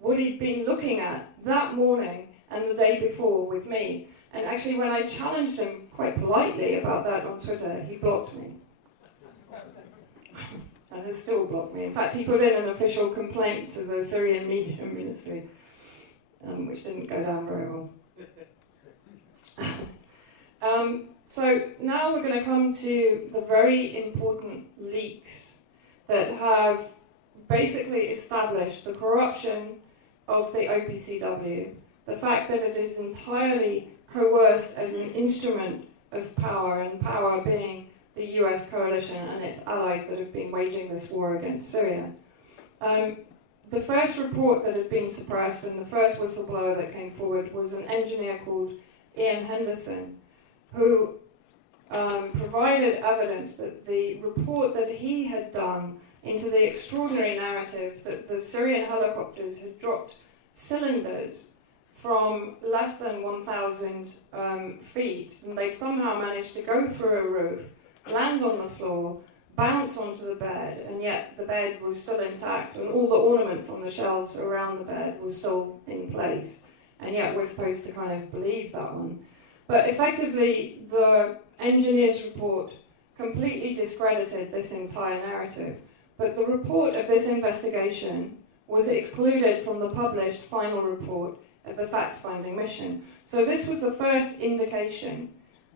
what he'd been looking at that morning and the day before with me. And actually, when I challenged him quite politely about that on Twitter, he blocked me. And has still blocked me. In fact, he put in an official complaint to the Syrian Media Ministry, which didn't go down very well. So now we're going to come to the very important leaks that have basically established the corruption of the OPCW, the fact that it is entirely coerced as an instrument of power, and power being the US coalition and its allies that have been waging this war against Syria. The first report that had been suppressed and the first whistleblower that came forward was an engineer called Ian Henderson, who provided evidence that the report that he had done into the extraordinary narrative that the Syrian helicopters had dropped cylinders from less than 1,000 feet, and they'd somehow managed to go through a roof, land on the floor, bounce onto the bed, and yet the bed was still intact and all the ornaments on the shelves around the bed were still in place, and yet we're supposed to kind of believe that one. But effectively, the engineer's report completely discredited this entire narrative. But the report of this investigation was excluded from the published final report of the fact-finding mission. So this was the first indication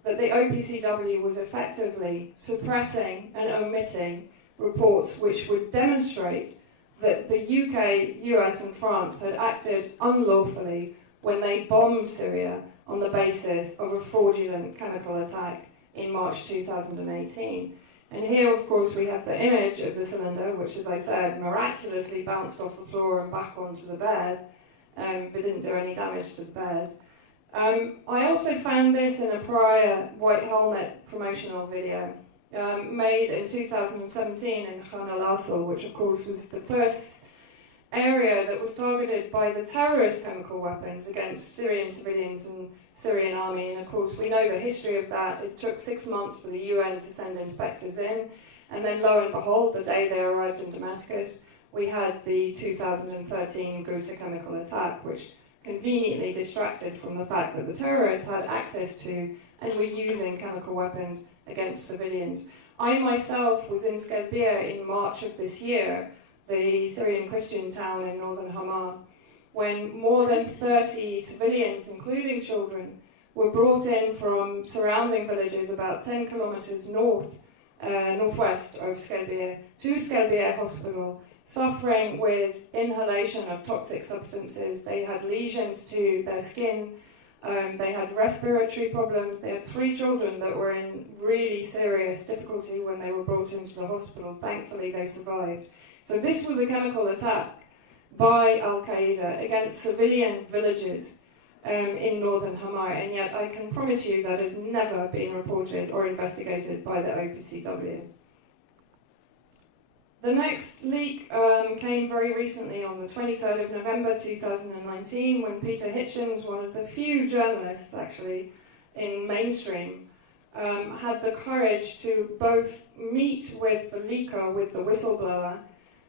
that the OPCW was effectively suppressing and omitting reports which would demonstrate that the UK, US and France had acted unlawfully when they bombed Syria on the basis of a fraudulent chemical attack in March 2018. And here, of course, we have the image of the cylinder, which, as I said, miraculously bounced off the floor and back onto the bed, but didn't do any damage to the bed. I also found this in a prior White Helmet promotional video made in 2017 in Khan al-Assal, which of course was the first area that was targeted by the terrorist chemical weapons against Syrian civilians and Syrian army. And of course we know the history of that. It took 6 months for the UN to send inspectors in, and then lo and behold, the day they arrived in Damascus, we had the 2013 Ghouta chemical attack, which conveniently distracted from the fact that the terrorists had access to and were using chemical weapons against civilians. I myself was in Skelbia in March of this year, the Syrian Christian town in northern Hama, when more than 30 civilians, including children, were brought in from surrounding villages about 10 kilometers northwest of Skelbia to Skelbia Hospital, suffering with inhalation of toxic substances. They had lesions to their skin, they had respiratory problems. They had 3 children that were in really serious difficulty when they were brought into the hospital. Thankfully, they survived. So this was a chemical attack by Al-Qaeda against civilian villages in northern Hama, and yet I can promise you that has never been reported or investigated by the OPCW. The next leak came very recently on the 23rd of November 2019 when Peter Hitchens, one of the few journalists actually in mainstream, had the courage to both meet with the leaker, with the whistleblower,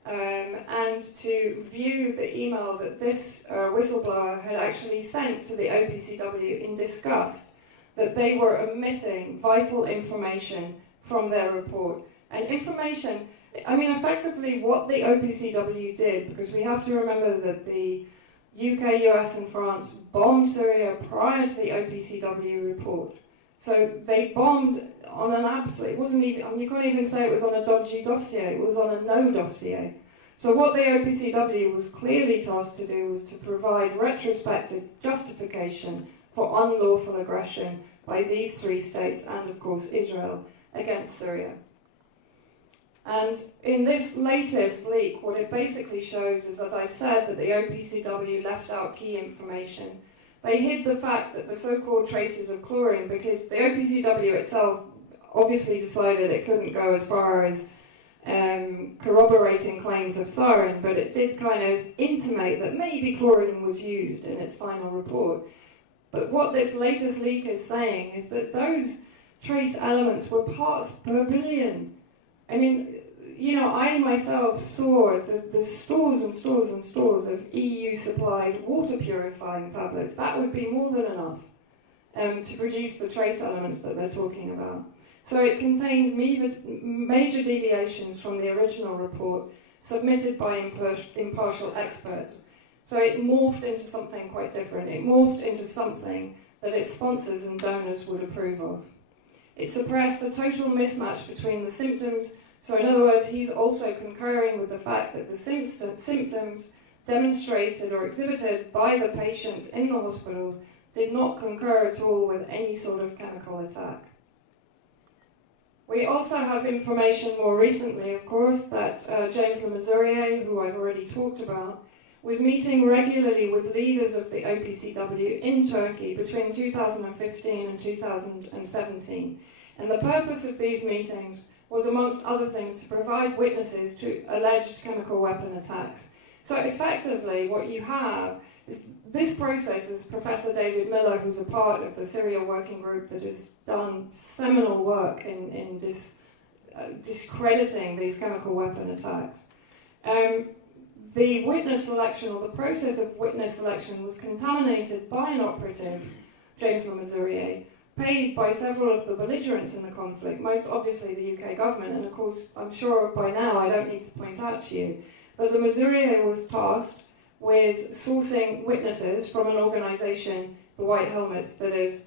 and to view the email that this whistleblower had actually sent to the OPCW in disgust that they were omitting vital information from their report. And information, I mean, effectively what the OPCW did, because we have to remember that the UK, US and France bombed Syria prior to the OPCW report. So they bombed on an absolute, it wasn't even, I mean, you can't even say it was on a dodgy dossier, it was on a no dossier. So what the OPCW was clearly tasked to do was to provide retrospective justification for unlawful aggression by these 3 states and, of course, Israel against Syria. And in this latest leak, what it basically shows is, as I've said, that the OPCW left out key information. They hid the fact that the so-called traces of chlorine, because the OPCW itself obviously decided it couldn't go as far as corroborating claims of sarin, but it did kind of intimate that maybe chlorine was used in its final report. But what this latest leak is saying is that those trace elements were parts per billion. I mean, you know, I myself saw the stores and stores and stores of EU-supplied water purifying tablets. That would be more than enough to produce the trace elements that they're talking about. So it contained major deviations from the original report submitted by impartial experts. So it morphed into something quite different. It morphed into something that its sponsors and donors would approve of. It suppressed a total mismatch between the symptoms. So in other words, he's also concurring with the fact that the symptoms demonstrated or exhibited by the patients in the hospitals did not concur at all with any sort of chemical attack. We also have information more recently, of course, that James Le Mesurier, who I've already talked about, was meeting regularly with leaders of the OPCW in Turkey between 2015 and 2017. And the purpose of these meetings was, amongst other things, to provide witnesses to alleged chemical weapon attacks. So effectively, what you have is this process is Professor David Miller, who's a part of the Syria working group that has done seminal work in discrediting these chemical weapon attacks. The witness selection, or the process of witness selection, was contaminated by an operative, James Le Mesurier, paid by several of the belligerents in the conflict, most obviously the UK government, and of course, I'm sure by now I don't need to point out to you that Le Mesurier was tasked with sourcing witnesses from an organisation, the White Helmets, that is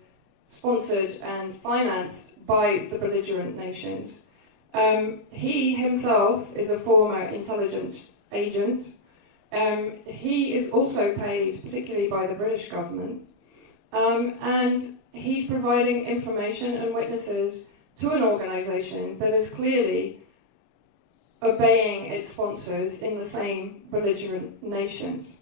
sponsored and financed by the belligerent nations. He himself is a former intelligence agent. He is also paid, particularly by the British government, and he's providing information and witnesses to an organisation that is clearly obeying its sponsors in the same belligerent nations.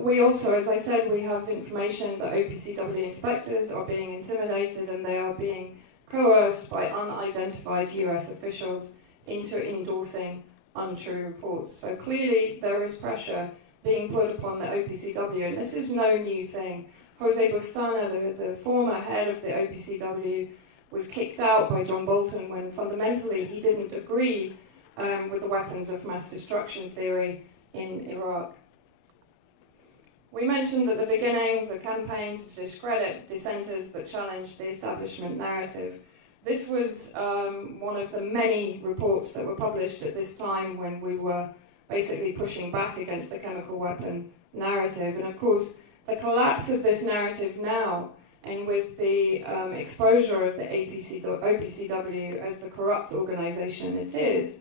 We also, as I said, we have information that OPCW inspectors are being intimidated and they are being coerced by unidentified US officials into endorsing untrue reports. So clearly there is pressure being put upon the OPCW, and this is no new thing. Jose Bustana, the former head of the OPCW, was kicked out by John Bolton when fundamentally he didn't agree with the weapons of mass destruction theory in Iraq. We mentioned at the beginning the campaign to discredit dissenters that challenged the establishment narrative. This was one of the many reports that were published at this time when we were basically pushing back against the chemical weapon narrative. And of course, the collapse of this narrative now, and with the exposure of the OPCW as the corrupt organization it is,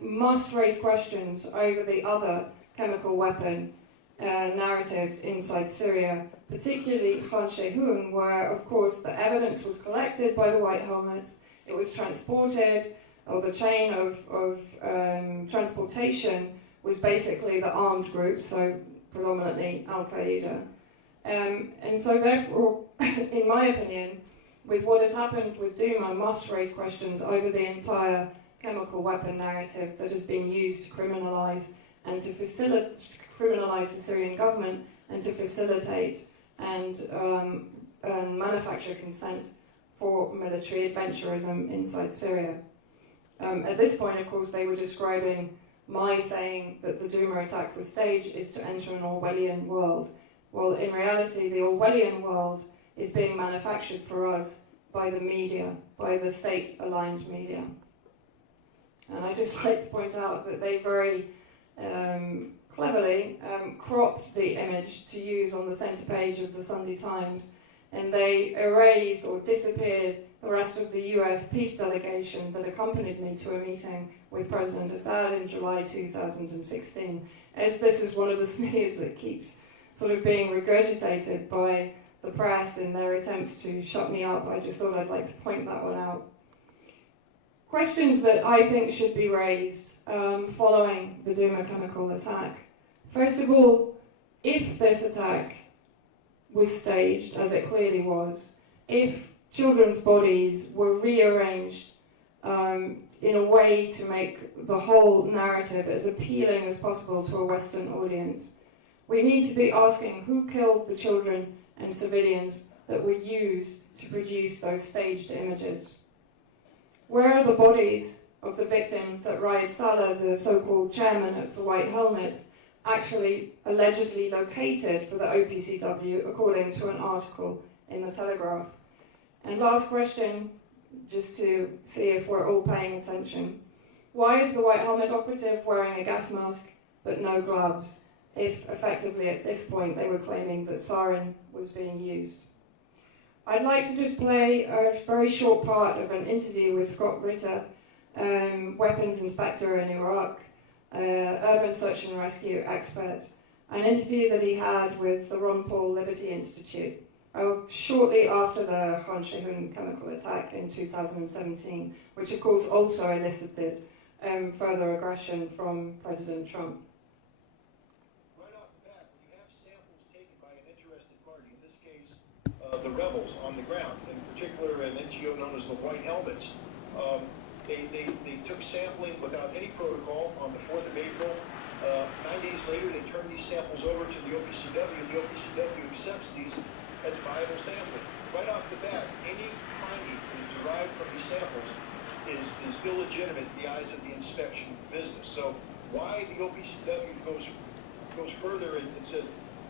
must raise questions over the other chemical weapon narratives inside Syria, particularly Khan Sheikhoun, where, of course, the evidence was collected by the White Helmets, it was transported, or the chain of transportation was basically the armed group, so predominantly Al-Qaeda. And so therefore, in my opinion, with what has happened with Duma, must raise questions over the entire chemical weapon narrative that has been used to criminalize and to criminalize the Syrian government and to facilitate and manufacture consent for military adventurism inside Syria. At this point, of course, they were describing my saying that the Duma attack was staged is to enter an Orwellian world. Well, in reality, the Orwellian world is being manufactured for us by the media, by the state-aligned media. And I'd just like to point out that they very cleverly cropped the image to use on the centre page of the Sunday Times, and they erased or disappeared the rest of the US peace delegation that accompanied me to a meeting with President Assad in July 2016, as this is one of the smears that keeps sort of being regurgitated by the press in their attempts to shut me up. I just thought I'd like to point that one out. Questions that I think should be raised following the Duma chemical attack. First of all, if this attack was staged, as it clearly was, if children's bodies were rearranged in a way to make the whole narrative as appealing as possible to a Western audience, we need to be asking who killed the children and civilians that were used to produce those staged images. Where are the bodies of the victims that Raed Saleh, the so-called chairman of the White Helmets, actually allegedly located for the OPCW, according to an article in the Telegraph? And last question, just to see if we're all paying attention. Why is the White Helmet operative wearing a gas mask but no gloves, if effectively at this point they were claiming that sarin was being used? I'd like to just play a very short part of an interview with Scott Ritter, weapons inspector in Iraq, urban search and rescue expert, an interview that he had with the Ron Paul Liberty Institute shortly after the Khan Sheikhoun chemical attack in 2017, which of course also elicited further aggression from President Trump. Right off the bat, when you have samples taken by an interested party, in this case the rebels on the ground, in particular an NGO known as the White Helmets, they took sampling without any protocol on the 4th of April. 9 days later, they turned these samples over to the OPCW, and the OPCW accepts these as viable sampling. Right off the bat, any finding that is derived from these samples is illegitimate in the eyes of the inspection business. So why the OPCW goes further and says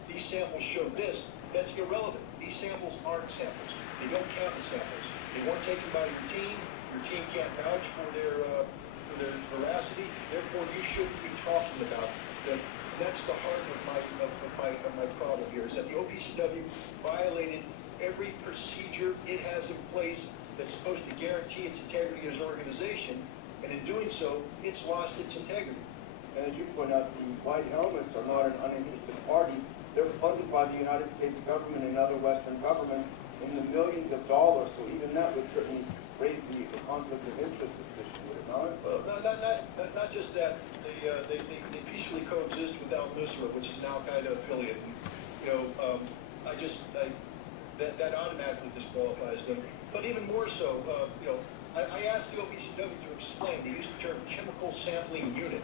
these samples show this, that's irrelevant. These samples aren't samples. They don't count as samples. They weren't taken by your team. Your team can't vouch for their veracity. Therefore, you shouldn't be talking about them. That's the heart of my problem here, is that the OPCW violated every procedure it has in place that's supposed to guarantee its integrity as an organization, and in doing so, it's lost its integrity. And as you point out, the White Helmets are not an uninterested party. They're funded by the United States government and other Western governments in the millions of dollars, so even that would certainly raise the conflict of interest suspicion, would it not? Well, not just that. They peacefully coexist with Al-Nusra, which is now kind of affiliate. That automatically disqualifies them. But even more so, I asked the OPCW to explain. They use the term chemical sampling unit.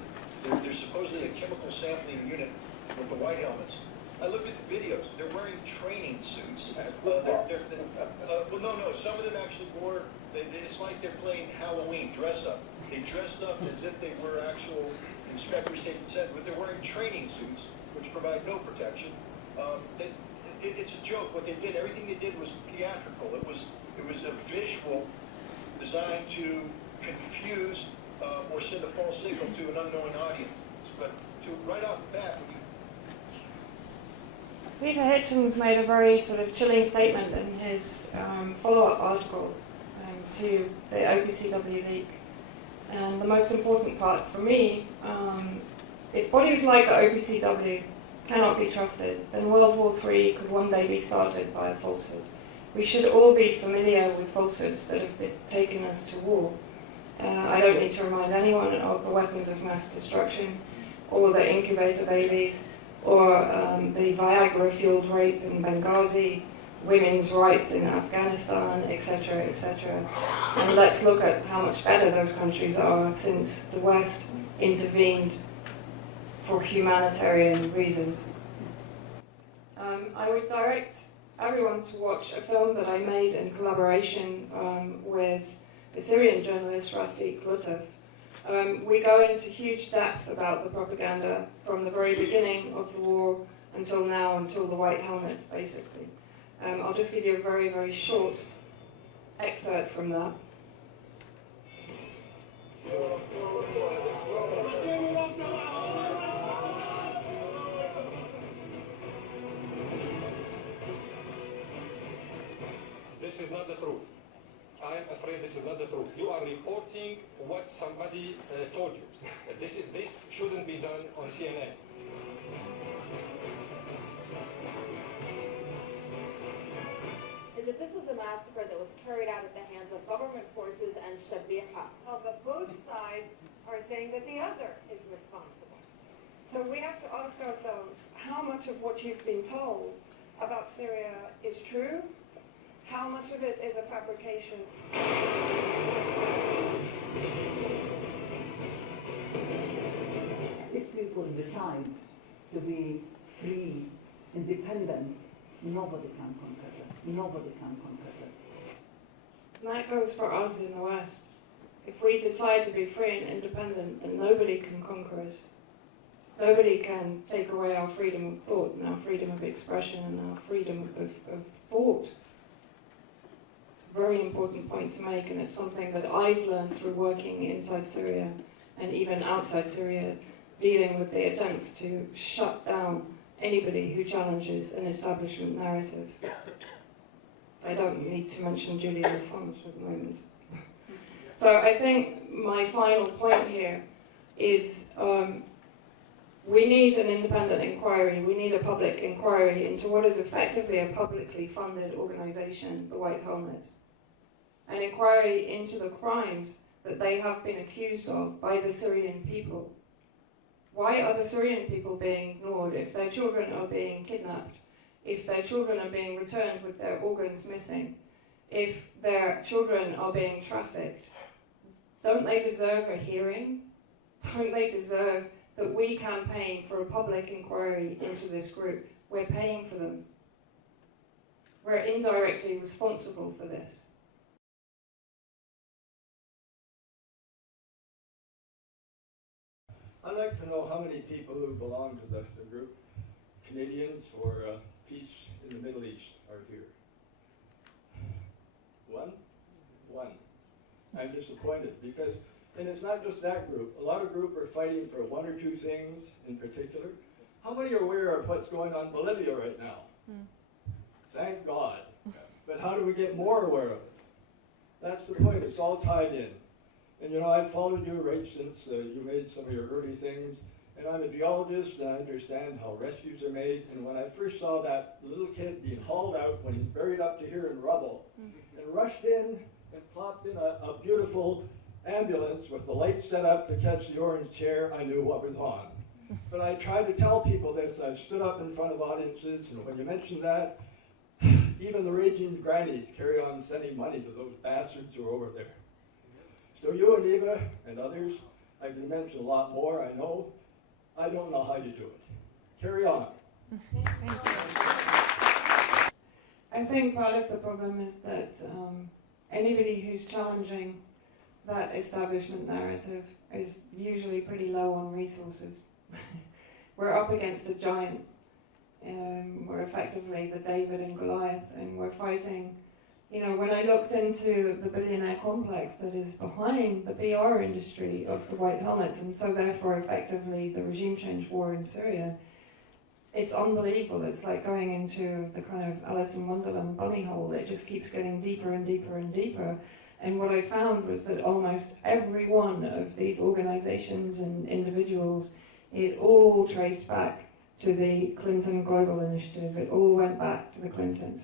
There's supposedly a chemical sampling unit with the White Helmets. I looked at the videos. They're wearing training suits. Well, no. Some of them actually wore. It's like they're playing Halloween, dress up. They dressed up as if they were actual inspectors taking consent, but they're wearing training suits, which provide no protection. It's a joke. What they did, everything they did was theatrical. It was a visual designed to confuse or send a false signal to an unknowing audience. But right off the bat, Peter Hitchens made a very sort of chilling statement in his follow-up article to the OPCW leak. And the most important part for me, if bodies like the OPCW cannot be trusted, then World War III could one day be started by a falsehood. We should all be familiar with falsehoods that have been taking us to war. I don't need to remind anyone of the weapons of mass destruction, or the incubator babies, or the Viagra-fueled rape in Benghazi, women's rights in Afghanistan, etc., etc. And let's look at how much better those countries are since the West intervened for humanitarian reasons. I would direct everyone to watch a film that I made in collaboration with the Syrian journalist Rafik Lutef. We go into huge depth about the propaganda from the very beginning of the war until now, until the white helmets, basically. I'll just give you a very, very short excerpt from that. This is not the truth. I am afraid this is not the truth. You are reporting what somebody told you. This shouldn't be done on CNN. Is that this was a massacre that was carried out at the hands of government forces and Shabiha. Oh, but both sides are saying that the other is responsible. So we have to ask ourselves, how much of what you've been told about Syria is true? How much of it is a fabrication? If people decide to be free, independent, nobody can conquer them. Nobody can conquer them. And that goes for us in the West. If we decide to be free and independent, then nobody can conquer us. Nobody can take away our freedom of thought and our freedom of expression and our freedom of thought. It's a very important point to make, and it's something that I've learned through working inside Syria and even outside Syria, dealing with the attempts to shut down anybody who challenges an establishment narrative. I don't need to mention Julian Assange at the moment. So I think my final point here is we need an independent inquiry, we need a public inquiry into what is effectively a publicly funded organization, the White Helmets. An inquiry into the crimes that they have been accused of by the Syrian people. Why are the Syrian people being ignored if their children are being kidnapped, if their children are being returned with their organs missing, if their children are being trafficked? Don't they deserve a hearing? Don't they deserve that we campaign for a public inquiry into this group? We're paying for them. We're indirectly responsible for this. I'd like to know how many people who belong to the group, Canadians for Peace in the Middle East, are here. One? One. I'm disappointed because, and it's not just that group. A lot of groups are fighting for one or two things in particular. How many are aware of what's going on in Bolivia right now? Thank God. But how do we get more aware of it? That's the point. It's all tied in. And you know, I've followed you right since you made some of your early things. And I'm a geologist, and I understand how rescues are made. And when I first saw that little kid being hauled out when he's buried up to here in rubble, and rushed in and plopped in a beautiful ambulance with the lights set up to catch the orange chair, I knew what was on. But I tried to tell people this. I stood up in front of audiences, and when you mentioned that, even the raging grannies carry on sending money to those bastards who are over there. So you and Eva and others, I can mention a lot more, I know. I don't know how you do it. Carry on. Thank you. I think part of the problem is that anybody who's challenging that establishment narrative is usually pretty low on resources. We're up against a giant. We're effectively the David and Goliath, and we're fighting. You know, when I looked into the billionaire complex that is behind the PR industry of the white helmets, and so therefore effectively the regime change war in Syria, it's unbelievable. It's like going into the kind of Alice in Wonderland bunny hole. It just keeps getting deeper and deeper and deeper. And what I found was that almost every one of these organizations and individuals, it all traced back to the Clinton Global Initiative. It all went back to the Clintons.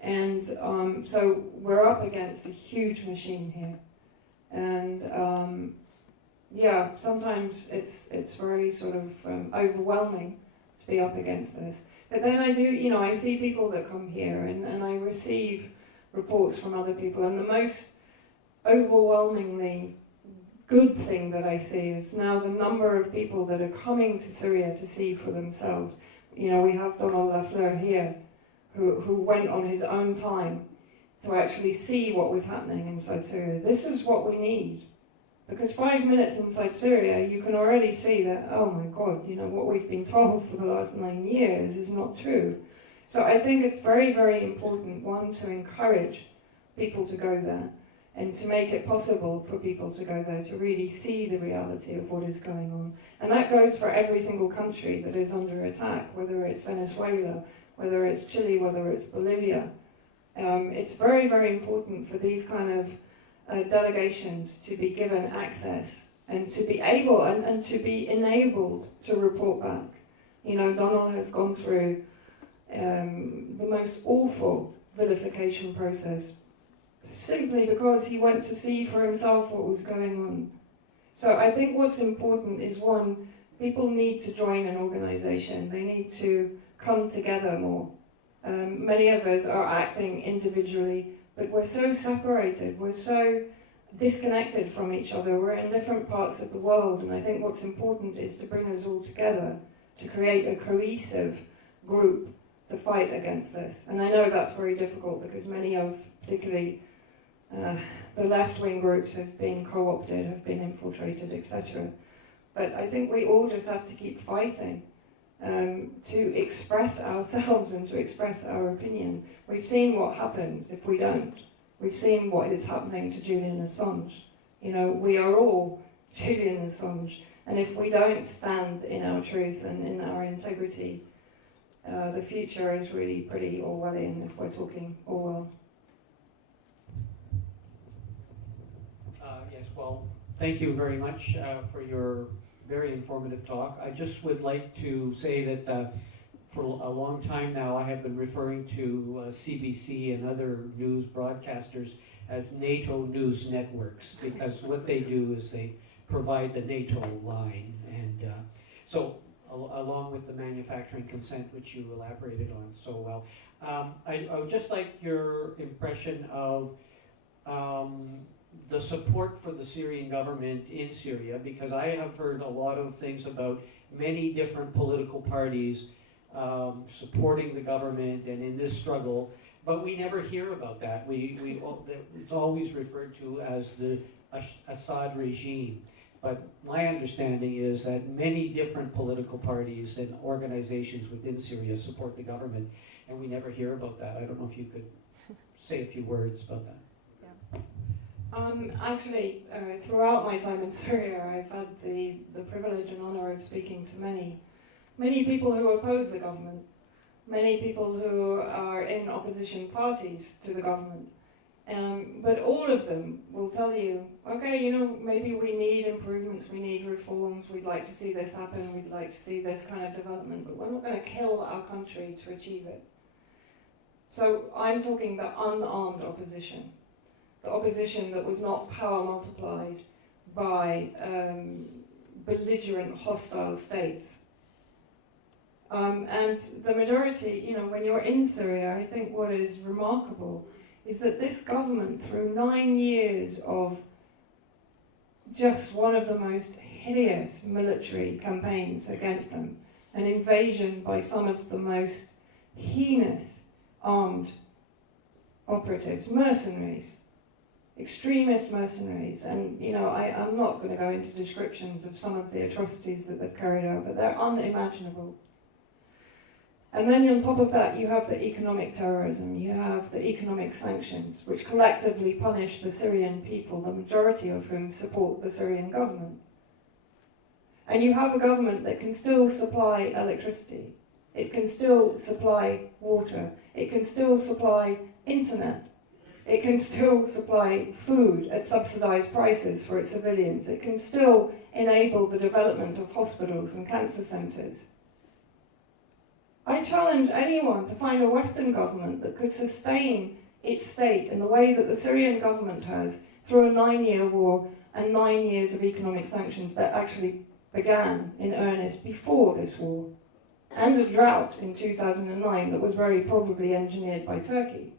And so we're up against a huge machine here. And yeah, sometimes it's very sort of overwhelming to be up against this. But then I do, you know, I see people that come here and I receive reports from other people, and the most overwhelmingly good thing that I see is now the number of people that are coming to Syria to see for themselves. You know, we have Donald Lafleur here, who went on his own time to actually see what was happening inside Syria. This is what we need. Because 5 minutes inside Syria, you can already see that, oh my God, you know, what we've been told for the last 9 years is not true. So I think it's very, very important, one, to encourage people to go there, and to make it possible for people to go there, to really see the reality of what is going on. And that goes for every single country that is under attack, whether it's Venezuela, whether it's Chile, whether it's Bolivia. It's very, very important for these kind of delegations to be given access and to be able and to be enabled to report back. You know, Donald has gone through the most awful vilification process simply because he went to see for himself what was going on. So I think what's important is, one, people need to join an organization. They need to come together more. Many of us are acting individually, but we're so separated, we're so disconnected from each other, we're in different parts of the world, and I think what's important is to bring us all together, to create a cohesive group to fight against this. And I know that's very difficult because many of, particularly the left-wing groups, have been co-opted, have been infiltrated, etc. But I think we all just have to keep fighting to express ourselves and to express our opinion. We've seen what happens if we don't. We've seen what is happening to Julian Assange. You know, we are all Julian Assange. And if we don't stand in our truth and in our integrity, the future is really pretty Orwellian if we're talking Orwell. Yes, well, thank you very much for your very informative talk. I just would like to say that for a long time now I have been referring to CBC and other news broadcasters as NATO news networks, because what they do is they provide the NATO line. And so along with the manufacturing consent, which you elaborated on so well, I would just like your impression of the support for the Syrian government in Syria, because I have heard a lot of things about many different political parties supporting the government and in this struggle, but we never hear about that. It's always referred to as the Assad regime. But my understanding is that many different political parties and organizations within Syria support the government, and we never hear about that. I don't know if you could say a few words about that. Actually, throughout my time in Syria, I've had the privilege and honor of speaking to many people who oppose the government, many people who are in opposition parties to the government. But all of them will tell you, okay, you know, maybe we need improvements, we need reforms, we'd like to see this happen, we'd like to see this kind of development, but we're not going to kill our country to achieve it. So I'm talking the unarmed opposition. The opposition that was not power multiplied by belligerent, hostile states. And the majority, you know, when you're in Syria, I think what is remarkable is that this government, through 9 years of just one of the most hideous military campaigns against them, an invasion by some of the most heinous armed operatives, mercenaries, extremist mercenaries. And, you know, I'm not going to go into descriptions of some of the atrocities that they've carried out, but they're unimaginable. And then on top of that, you have the economic terrorism, you have the economic sanctions, which collectively punish the Syrian people, the majority of whom support the Syrian government. And you have a government that can still supply electricity, it can still supply water, it can still supply internet, it can still supply food at subsidized prices for its civilians, it can still enable the development of hospitals and cancer centers. I challenge anyone to find a Western government that could sustain its state in the way that the Syrian government has through a 9-year war and 9 years of economic sanctions that actually began in earnest before this war, and a drought in 2009 that was very probably engineered by Turkey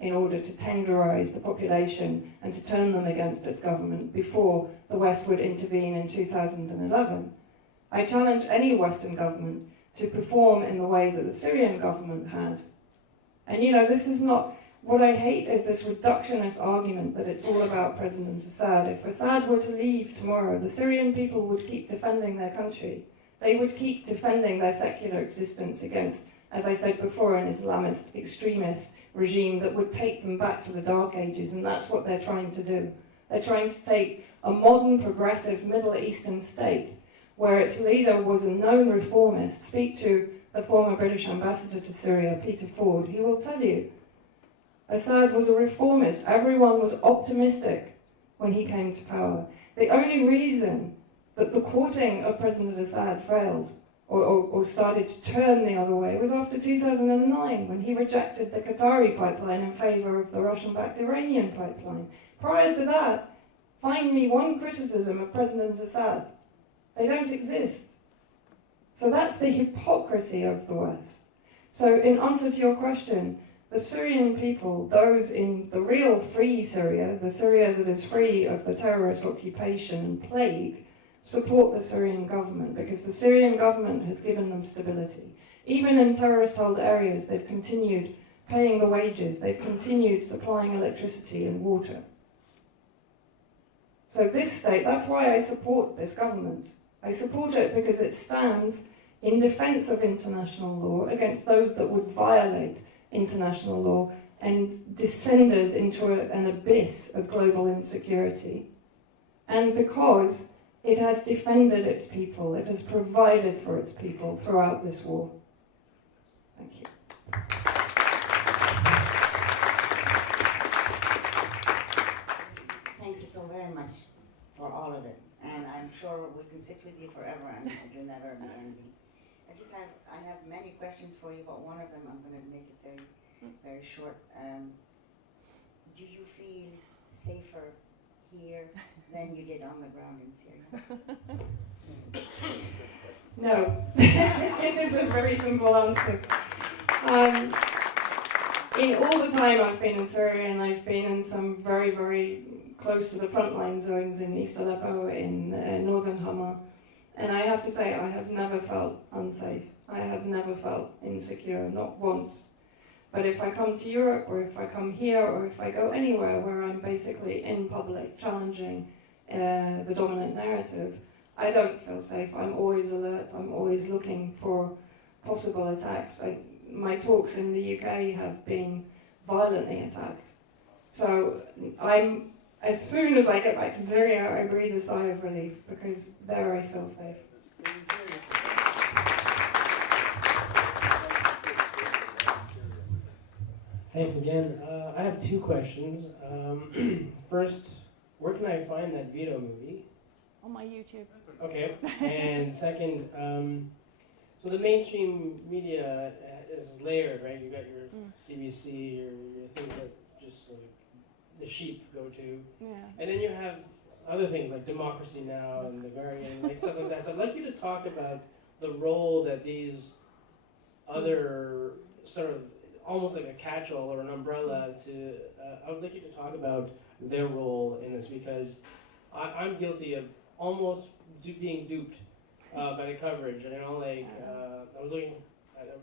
in order to tenderize the population and to turn them against its government before the West would intervene in 2011. I challenge any Western government to perform in the way that the Syrian government has. And you know, this is not, what I hate is this reductionist argument that it's all about President Assad. If Assad were to leave tomorrow, the Syrian people would keep defending their country. They would keep defending their secular existence against, as I said before, an Islamist extremist regime that would take them back to the Dark Ages, and that's what they're trying to do. They're trying to take a modern, progressive Middle Eastern state where its leader was a known reformist. Speak to the former British ambassador to Syria, Peter Ford. He will tell you, Assad was a reformist. Everyone was optimistic when he came to power. The only reason that the courting of President Assad failed or started to turn the other way was after 2009, when he rejected the Qatari pipeline in favor of the Russian-backed Iranian pipeline. Prior to that, find me one criticism of President Assad. They don't exist. So that's the hypocrisy of the West. So in answer to your question, the Syrian people, those in the real free Syria, the Syria that is free of the terrorist occupation and plague, support the Syrian government because the Syrian government has given them stability. Even in terrorist-held areas, they've continued paying the wages, they've continued supplying electricity and water. So this state, that's why I support this government. I support it because it stands in defense of international law against those that would violate international law and descend us into an abyss of global insecurity. And because it has defended its people, it has provided for its people throughout this war. Thank you. Thank you so very much for all of it. And I'm sure we can sit with you forever and it will never be ending. I have many questions for you, but one of them I'm going to make it very, very short. Do you feel safer here than you did on the ground in Syria? No. It is a very simple answer. In all the time I've been in Syria, and I've been in some very, very close to the frontline zones in East Aleppo, in northern Hama, and I have to say I have never felt unsafe. I have never felt insecure, not once. But if I come to Europe, or if I come here, or if I go anywhere where I'm basically in public challenging the dominant narrative, I don't feel safe. I'm always alert. I'm always looking for possible attacks. My talks in the UK have been violently attacked. So as soon as I get back to Syria, I breathe a sigh of relief because there I feel safe. Thanks again. I have two questions. First, where can I find that Vito movie? On my YouTube. Okay. And second, so the mainstream media is layered, right? You got your CBC, your things that just like the sheep go to. Yeah. And then you have other things like Democracy Now! And The Guardian, like stuff like that. So I'd like you to talk about the role that these other sort of almost like a catch-all or an umbrella to, I would like you to talk about their role in this because I'm guilty of almost being duped by the coverage. And I was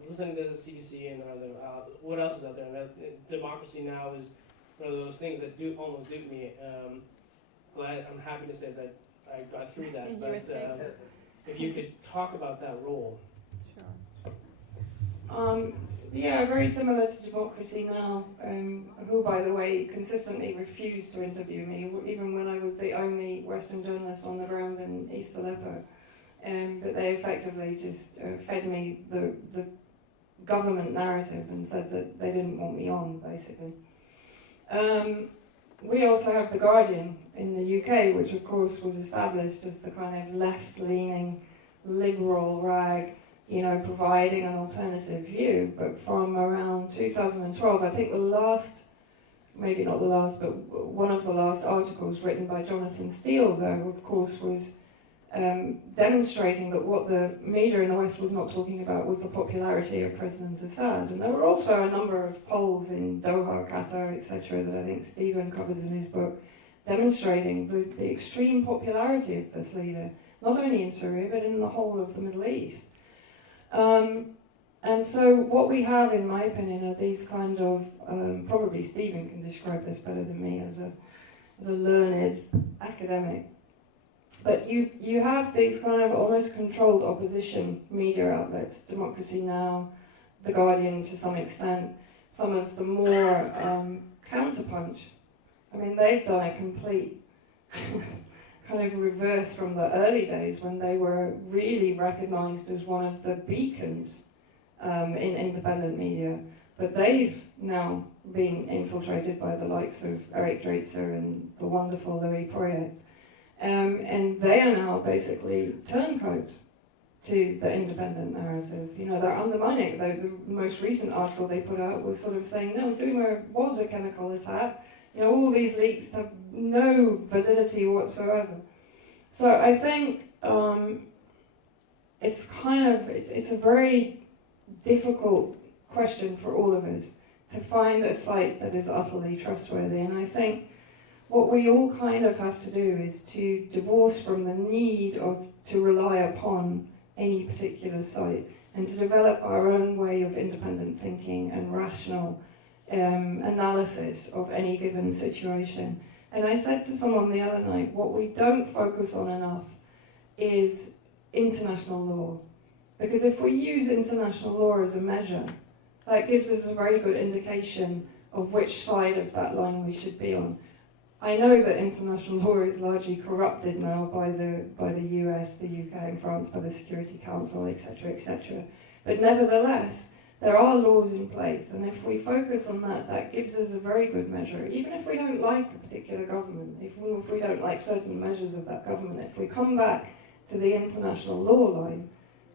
listening to the CBC, and I was like, what else is out there? And Democracy Now! Is one of those things that almost duped me. I'm happy to say that I got through that. But if you could talk about that role. Sure. Yeah, very similar to Democracy Now!, who, by the way, consistently refused to interview me, even when I was the only Western journalist on the ground in East Aleppo. But they effectively just fed me the government narrative and said that they didn't want me on, basically. We also have The Guardian in the UK, which of course was established as the kind of left-leaning liberal rag, you know, providing an alternative view. But from around 2012, I think the last, maybe not the last, but one of the last articles written by Jonathan Steele, though, of course, was demonstrating that what the media in the West was not talking about was the popularity of President Assad. And there were also a number of polls in Doha, Qatar, etc., that I think Stephen covers in his book, demonstrating the extreme popularity of this leader, not only in Syria, but in the whole of the Middle East. And so what we have, in my opinion, are these kind of, probably Stephen can describe this better than me as a learned academic, but you have these kind of almost controlled opposition media outlets, Democracy Now!, The Guardian to some extent, some of the more counterpunch. I mean, they've done a complete kind of reverse from the early days when they were really recognised as one of the beacons in independent media. But they've now been infiltrated by the likes of Eric Draitser and the wonderful Louis Project. And they are now basically turncoats to the independent narrative. You know, they're undermining it. The most recent article they put out was sort of saying, no, Duma was a chemical attack. You know, all these leaks have no validity whatsoever. So I think it's a very difficult question for all of us to find a site that is utterly trustworthy. And I think what we all kind of have to do is to divorce from the need to rely upon any particular site and to develop our own way of independent thinking and rational analysis of any given situation. And I said to someone the other night, what we don't focus on enough is international law. Because if we use international law as a measure, that gives us a very good indication of which side of that line we should be on. I know that international law is largely corrupted now by the US, the UK and France, by the Security Council, etc., etc. But nevertheless, there are laws in place, and if we focus on that, that gives us a very good measure. Even if we don't like a particular government, if we don't like certain measures of that government, if we come back to the international law line,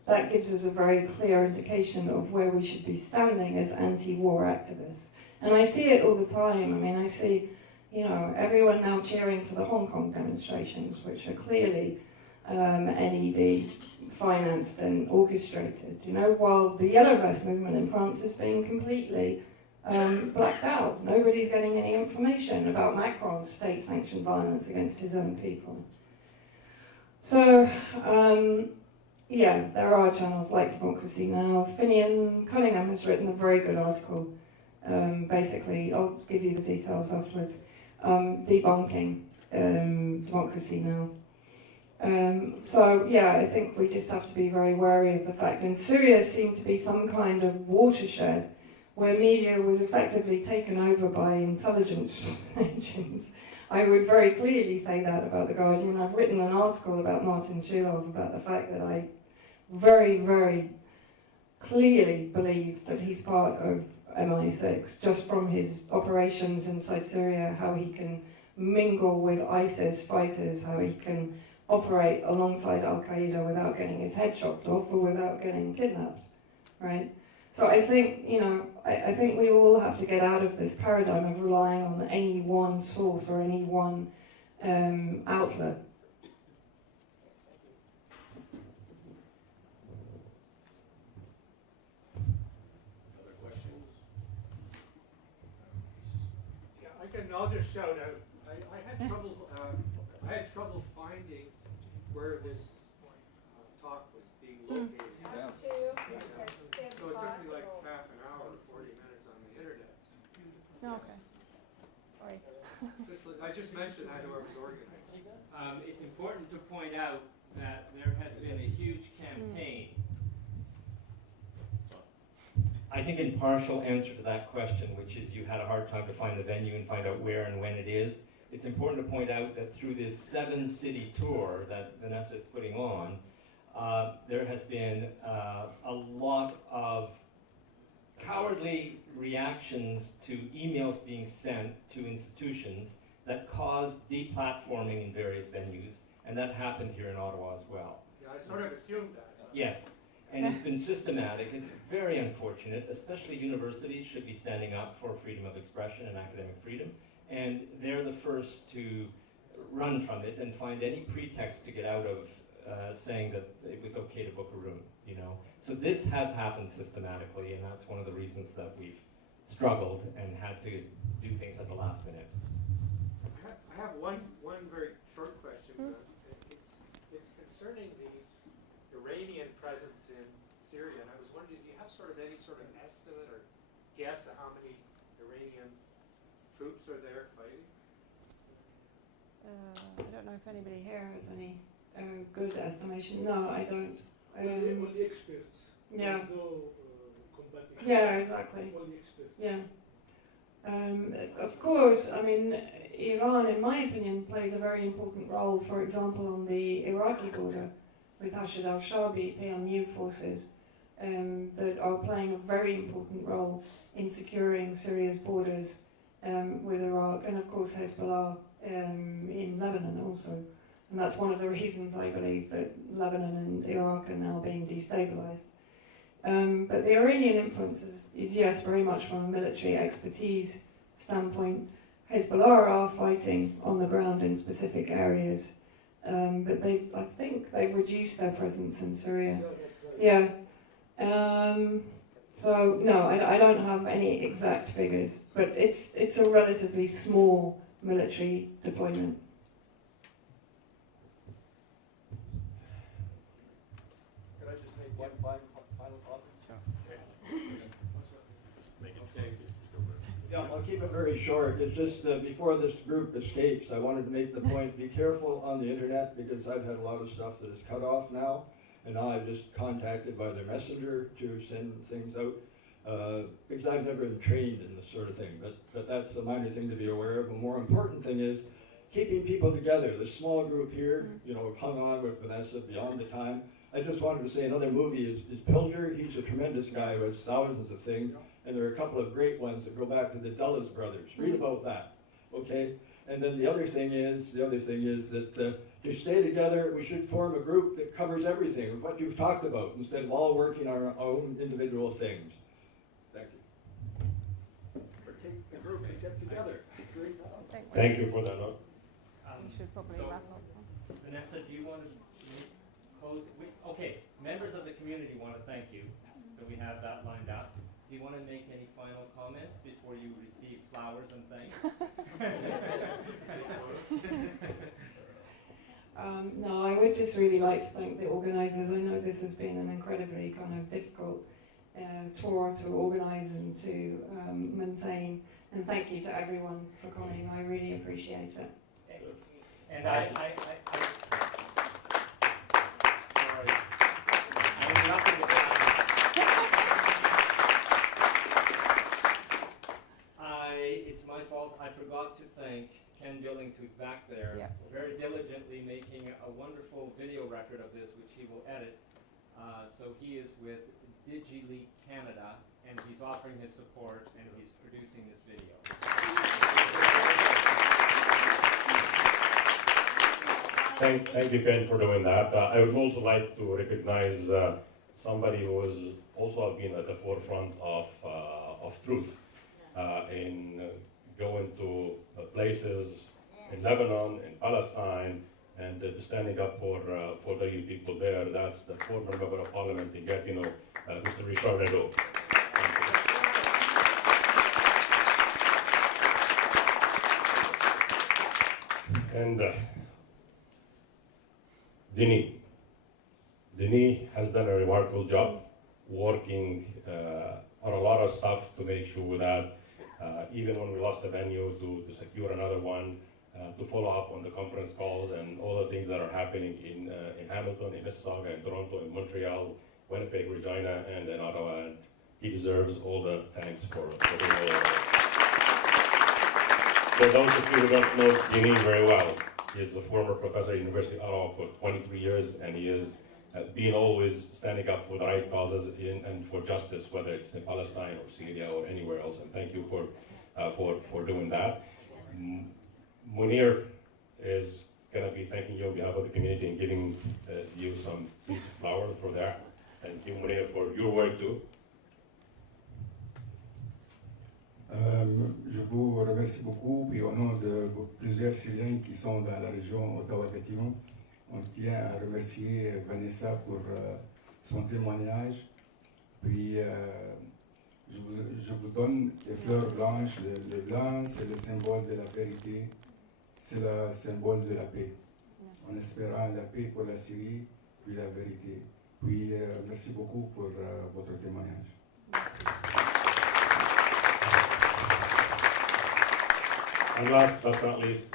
that gives us a very clear indication of where we should be standing as anti-war activists. And I see it all the time. I mean, I see, you know, everyone now cheering for the Hong Kong demonstrations, which are clearly NED financed and orchestrated, you know, while the Yellow Vest movement in France is being completely blacked out. Nobody's getting any information about Macron's state-sanctioned violence against his own people. So, yeah, there are channels like Democracy Now! Finian Cunningham has written a very good article. Basically, I'll give you the details afterwards. Debunking Democracy Now! So, yeah, I think we just have to be very wary of the fact. And Syria seemed to be some kind of watershed where media was effectively taken over by intelligence agents. I would very clearly say that about The Guardian. I've written an article about Martin Chilov about the fact that I very, very clearly believe that he's part of MI6, just from his operations inside Syria, how he can mingle with ISIS fighters, how he can operate alongside Al-Qaeda without getting his head chopped off or without getting kidnapped, right? So I think, you know, I think we all have to get out of this paradigm of relying on any one source or any one outlet. Other questions? Yeah, I'll just shout out. I had trouble finding where this talk located. Us too. So it took me like half an hour, 40 minutes on the internet. Okay. Sorry. I just mentioned that whoever's organizing. It's important to point out that there has been a huge campaign. I think in partial answer to that question, which is you had a hard time to find the venue and find out where and when it is, it's important to point out that through this 7-city tour that Vanessa is putting on, there has been a lot of cowardly reactions to emails being sent to institutions that caused deplatforming in various venues, and that happened here in Ottawa as well. Yeah, I sort of assumed that. Yes, and it's been systematic. It's very unfortunate, especially universities should be standing up for freedom of expression and academic freedom, and they're the first to run from it and find any pretext to get out of saying that it was okay to book a room, you know. So this has happened systematically, and that's one of the reasons that we've struggled and had to do things at the last minute. I have one very short question. It's concerning the Iranian presence in Syria, and I was wondering, do you have sort of any sort of estimate or guess of how many Iranian troops are there fighting? I don't know if anybody here has any good estimation. No, I don't. Only experts. Yeah. There's no combatant. Yeah, exactly. Only experts. Yeah. Of course, I mean, Iran, in my opinion, plays a very important role, for example, on the Iraqi border with Hashid al-Shabi, PMU forces, that are playing a very important role in securing Syria's borders with Iraq, and of course Hezbollah in Lebanon also. And that's one of the reasons I believe that Lebanon and Iraq are now being destabilized. But the Iranian influence is, yes, very much from a military expertise standpoint. Hezbollah are fighting on the ground in specific areas, but I think they've reduced their presence in Syria. Yeah. So no, I don't have any exact figures, but it's a relatively small military deployment. Could I just make one final comment? Yeah, I'll keep it very short. It's just before this group escapes, I wanted to make the point, be careful on the internet, because I've had a lot of stuff that is cut off now, and now I'm just contacted by their messenger to send things out, because I've never been trained in this sort of thing, but that's a minor thing to be aware of. The more important thing is keeping people together. The small group here, you know, hung on with Vanessa beyond the time. I just wanted to say another movie is Pilger. He's a tremendous guy who has thousands of things, and there are a couple of great ones that go back to the Dulles brothers. Read about that, okay? And then the other thing is that to stay together, we should form a group that covers everything, what you've talked about, instead of all working on our own individual things. Thank you. Or take the group and get together. Thank you for that note. We should probably wrap up. Vanessa, do you want to close? Okay, members of the community want to thank you, so we have that lined up. Do you want to make any final comments before you receive flowers and thanks? No, I would just really like to thank the organisers. I know this has been an incredibly kind of difficult tour to organise and to maintain, and thank you to everyone for coming. I really appreciate it. And sorry, I'm interrupting the It's my fault. I forgot to thank Ken Billings, who's back there, very diligently making a wonderful video record of this, which he will edit. So he is with Digileak Canada, and he's offering his support, and he's producing this video. Thank you, Ken, for doing that. I would also like to recognize somebody who has also been at the forefront of truth in going to places in Lebanon, in Palestine, and standing up for the people there. That's the former member of parliament in Gatineau, Mr. Richard Nadeau. And Denis, Denis has done a remarkable job working on a lot of stuff to make sure that even when we lost the venue, to secure another one, to follow up on the conference calls and all the things that are happening in Hamilton, in Mississauga, in Toronto, in Montreal, Winnipeg, Regina, and in Ottawa. And he deserves all the thanks for doing all of this. For those of you who don't know Denis very well, he's a former professor at University of Ottawa for 23 years, and he has been always standing up for the right causes and for justice, whether it's in Palestine or Syria or anywhere else. And thank you for doing that. Munir is going to be thanking you on behalf of the community and giving you some piece of flower for that. Thank you, Munir, for your work too. Je vous remercie beaucoup, puis au nom de plusieurs Syriens qui sont dans la région Ottawa-Gatineau, on tient à remercier Vanessa pour son témoignage. Puis je vous donne les fleurs blanches. Le blanc, c'est le symbole de la vérité, c'est le symbole de la paix. En espérant la paix pour la Syrie, puis la vérité. Puis merci beaucoup pour votre témoignage. And last but not least,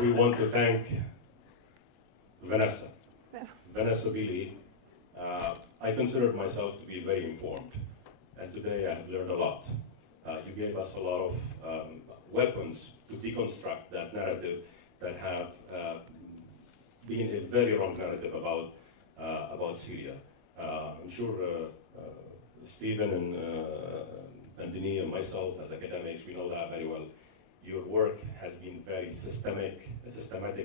we want to thank Vanessa Beeley. I considered myself to be very informed, and today I have learned a lot. You gave us a lot of weapons to deconstruct that narrative that have been a very wrong narrative about Syria. I'm sure Stephen and Denis and myself as academics, we know that very well. Your work has been very systematic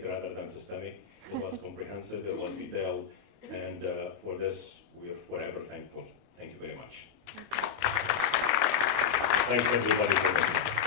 rather than systemic. It was comprehensive, it was detailed, and for this, we are forever thankful. Thank you very much. Thanks everybody for listening.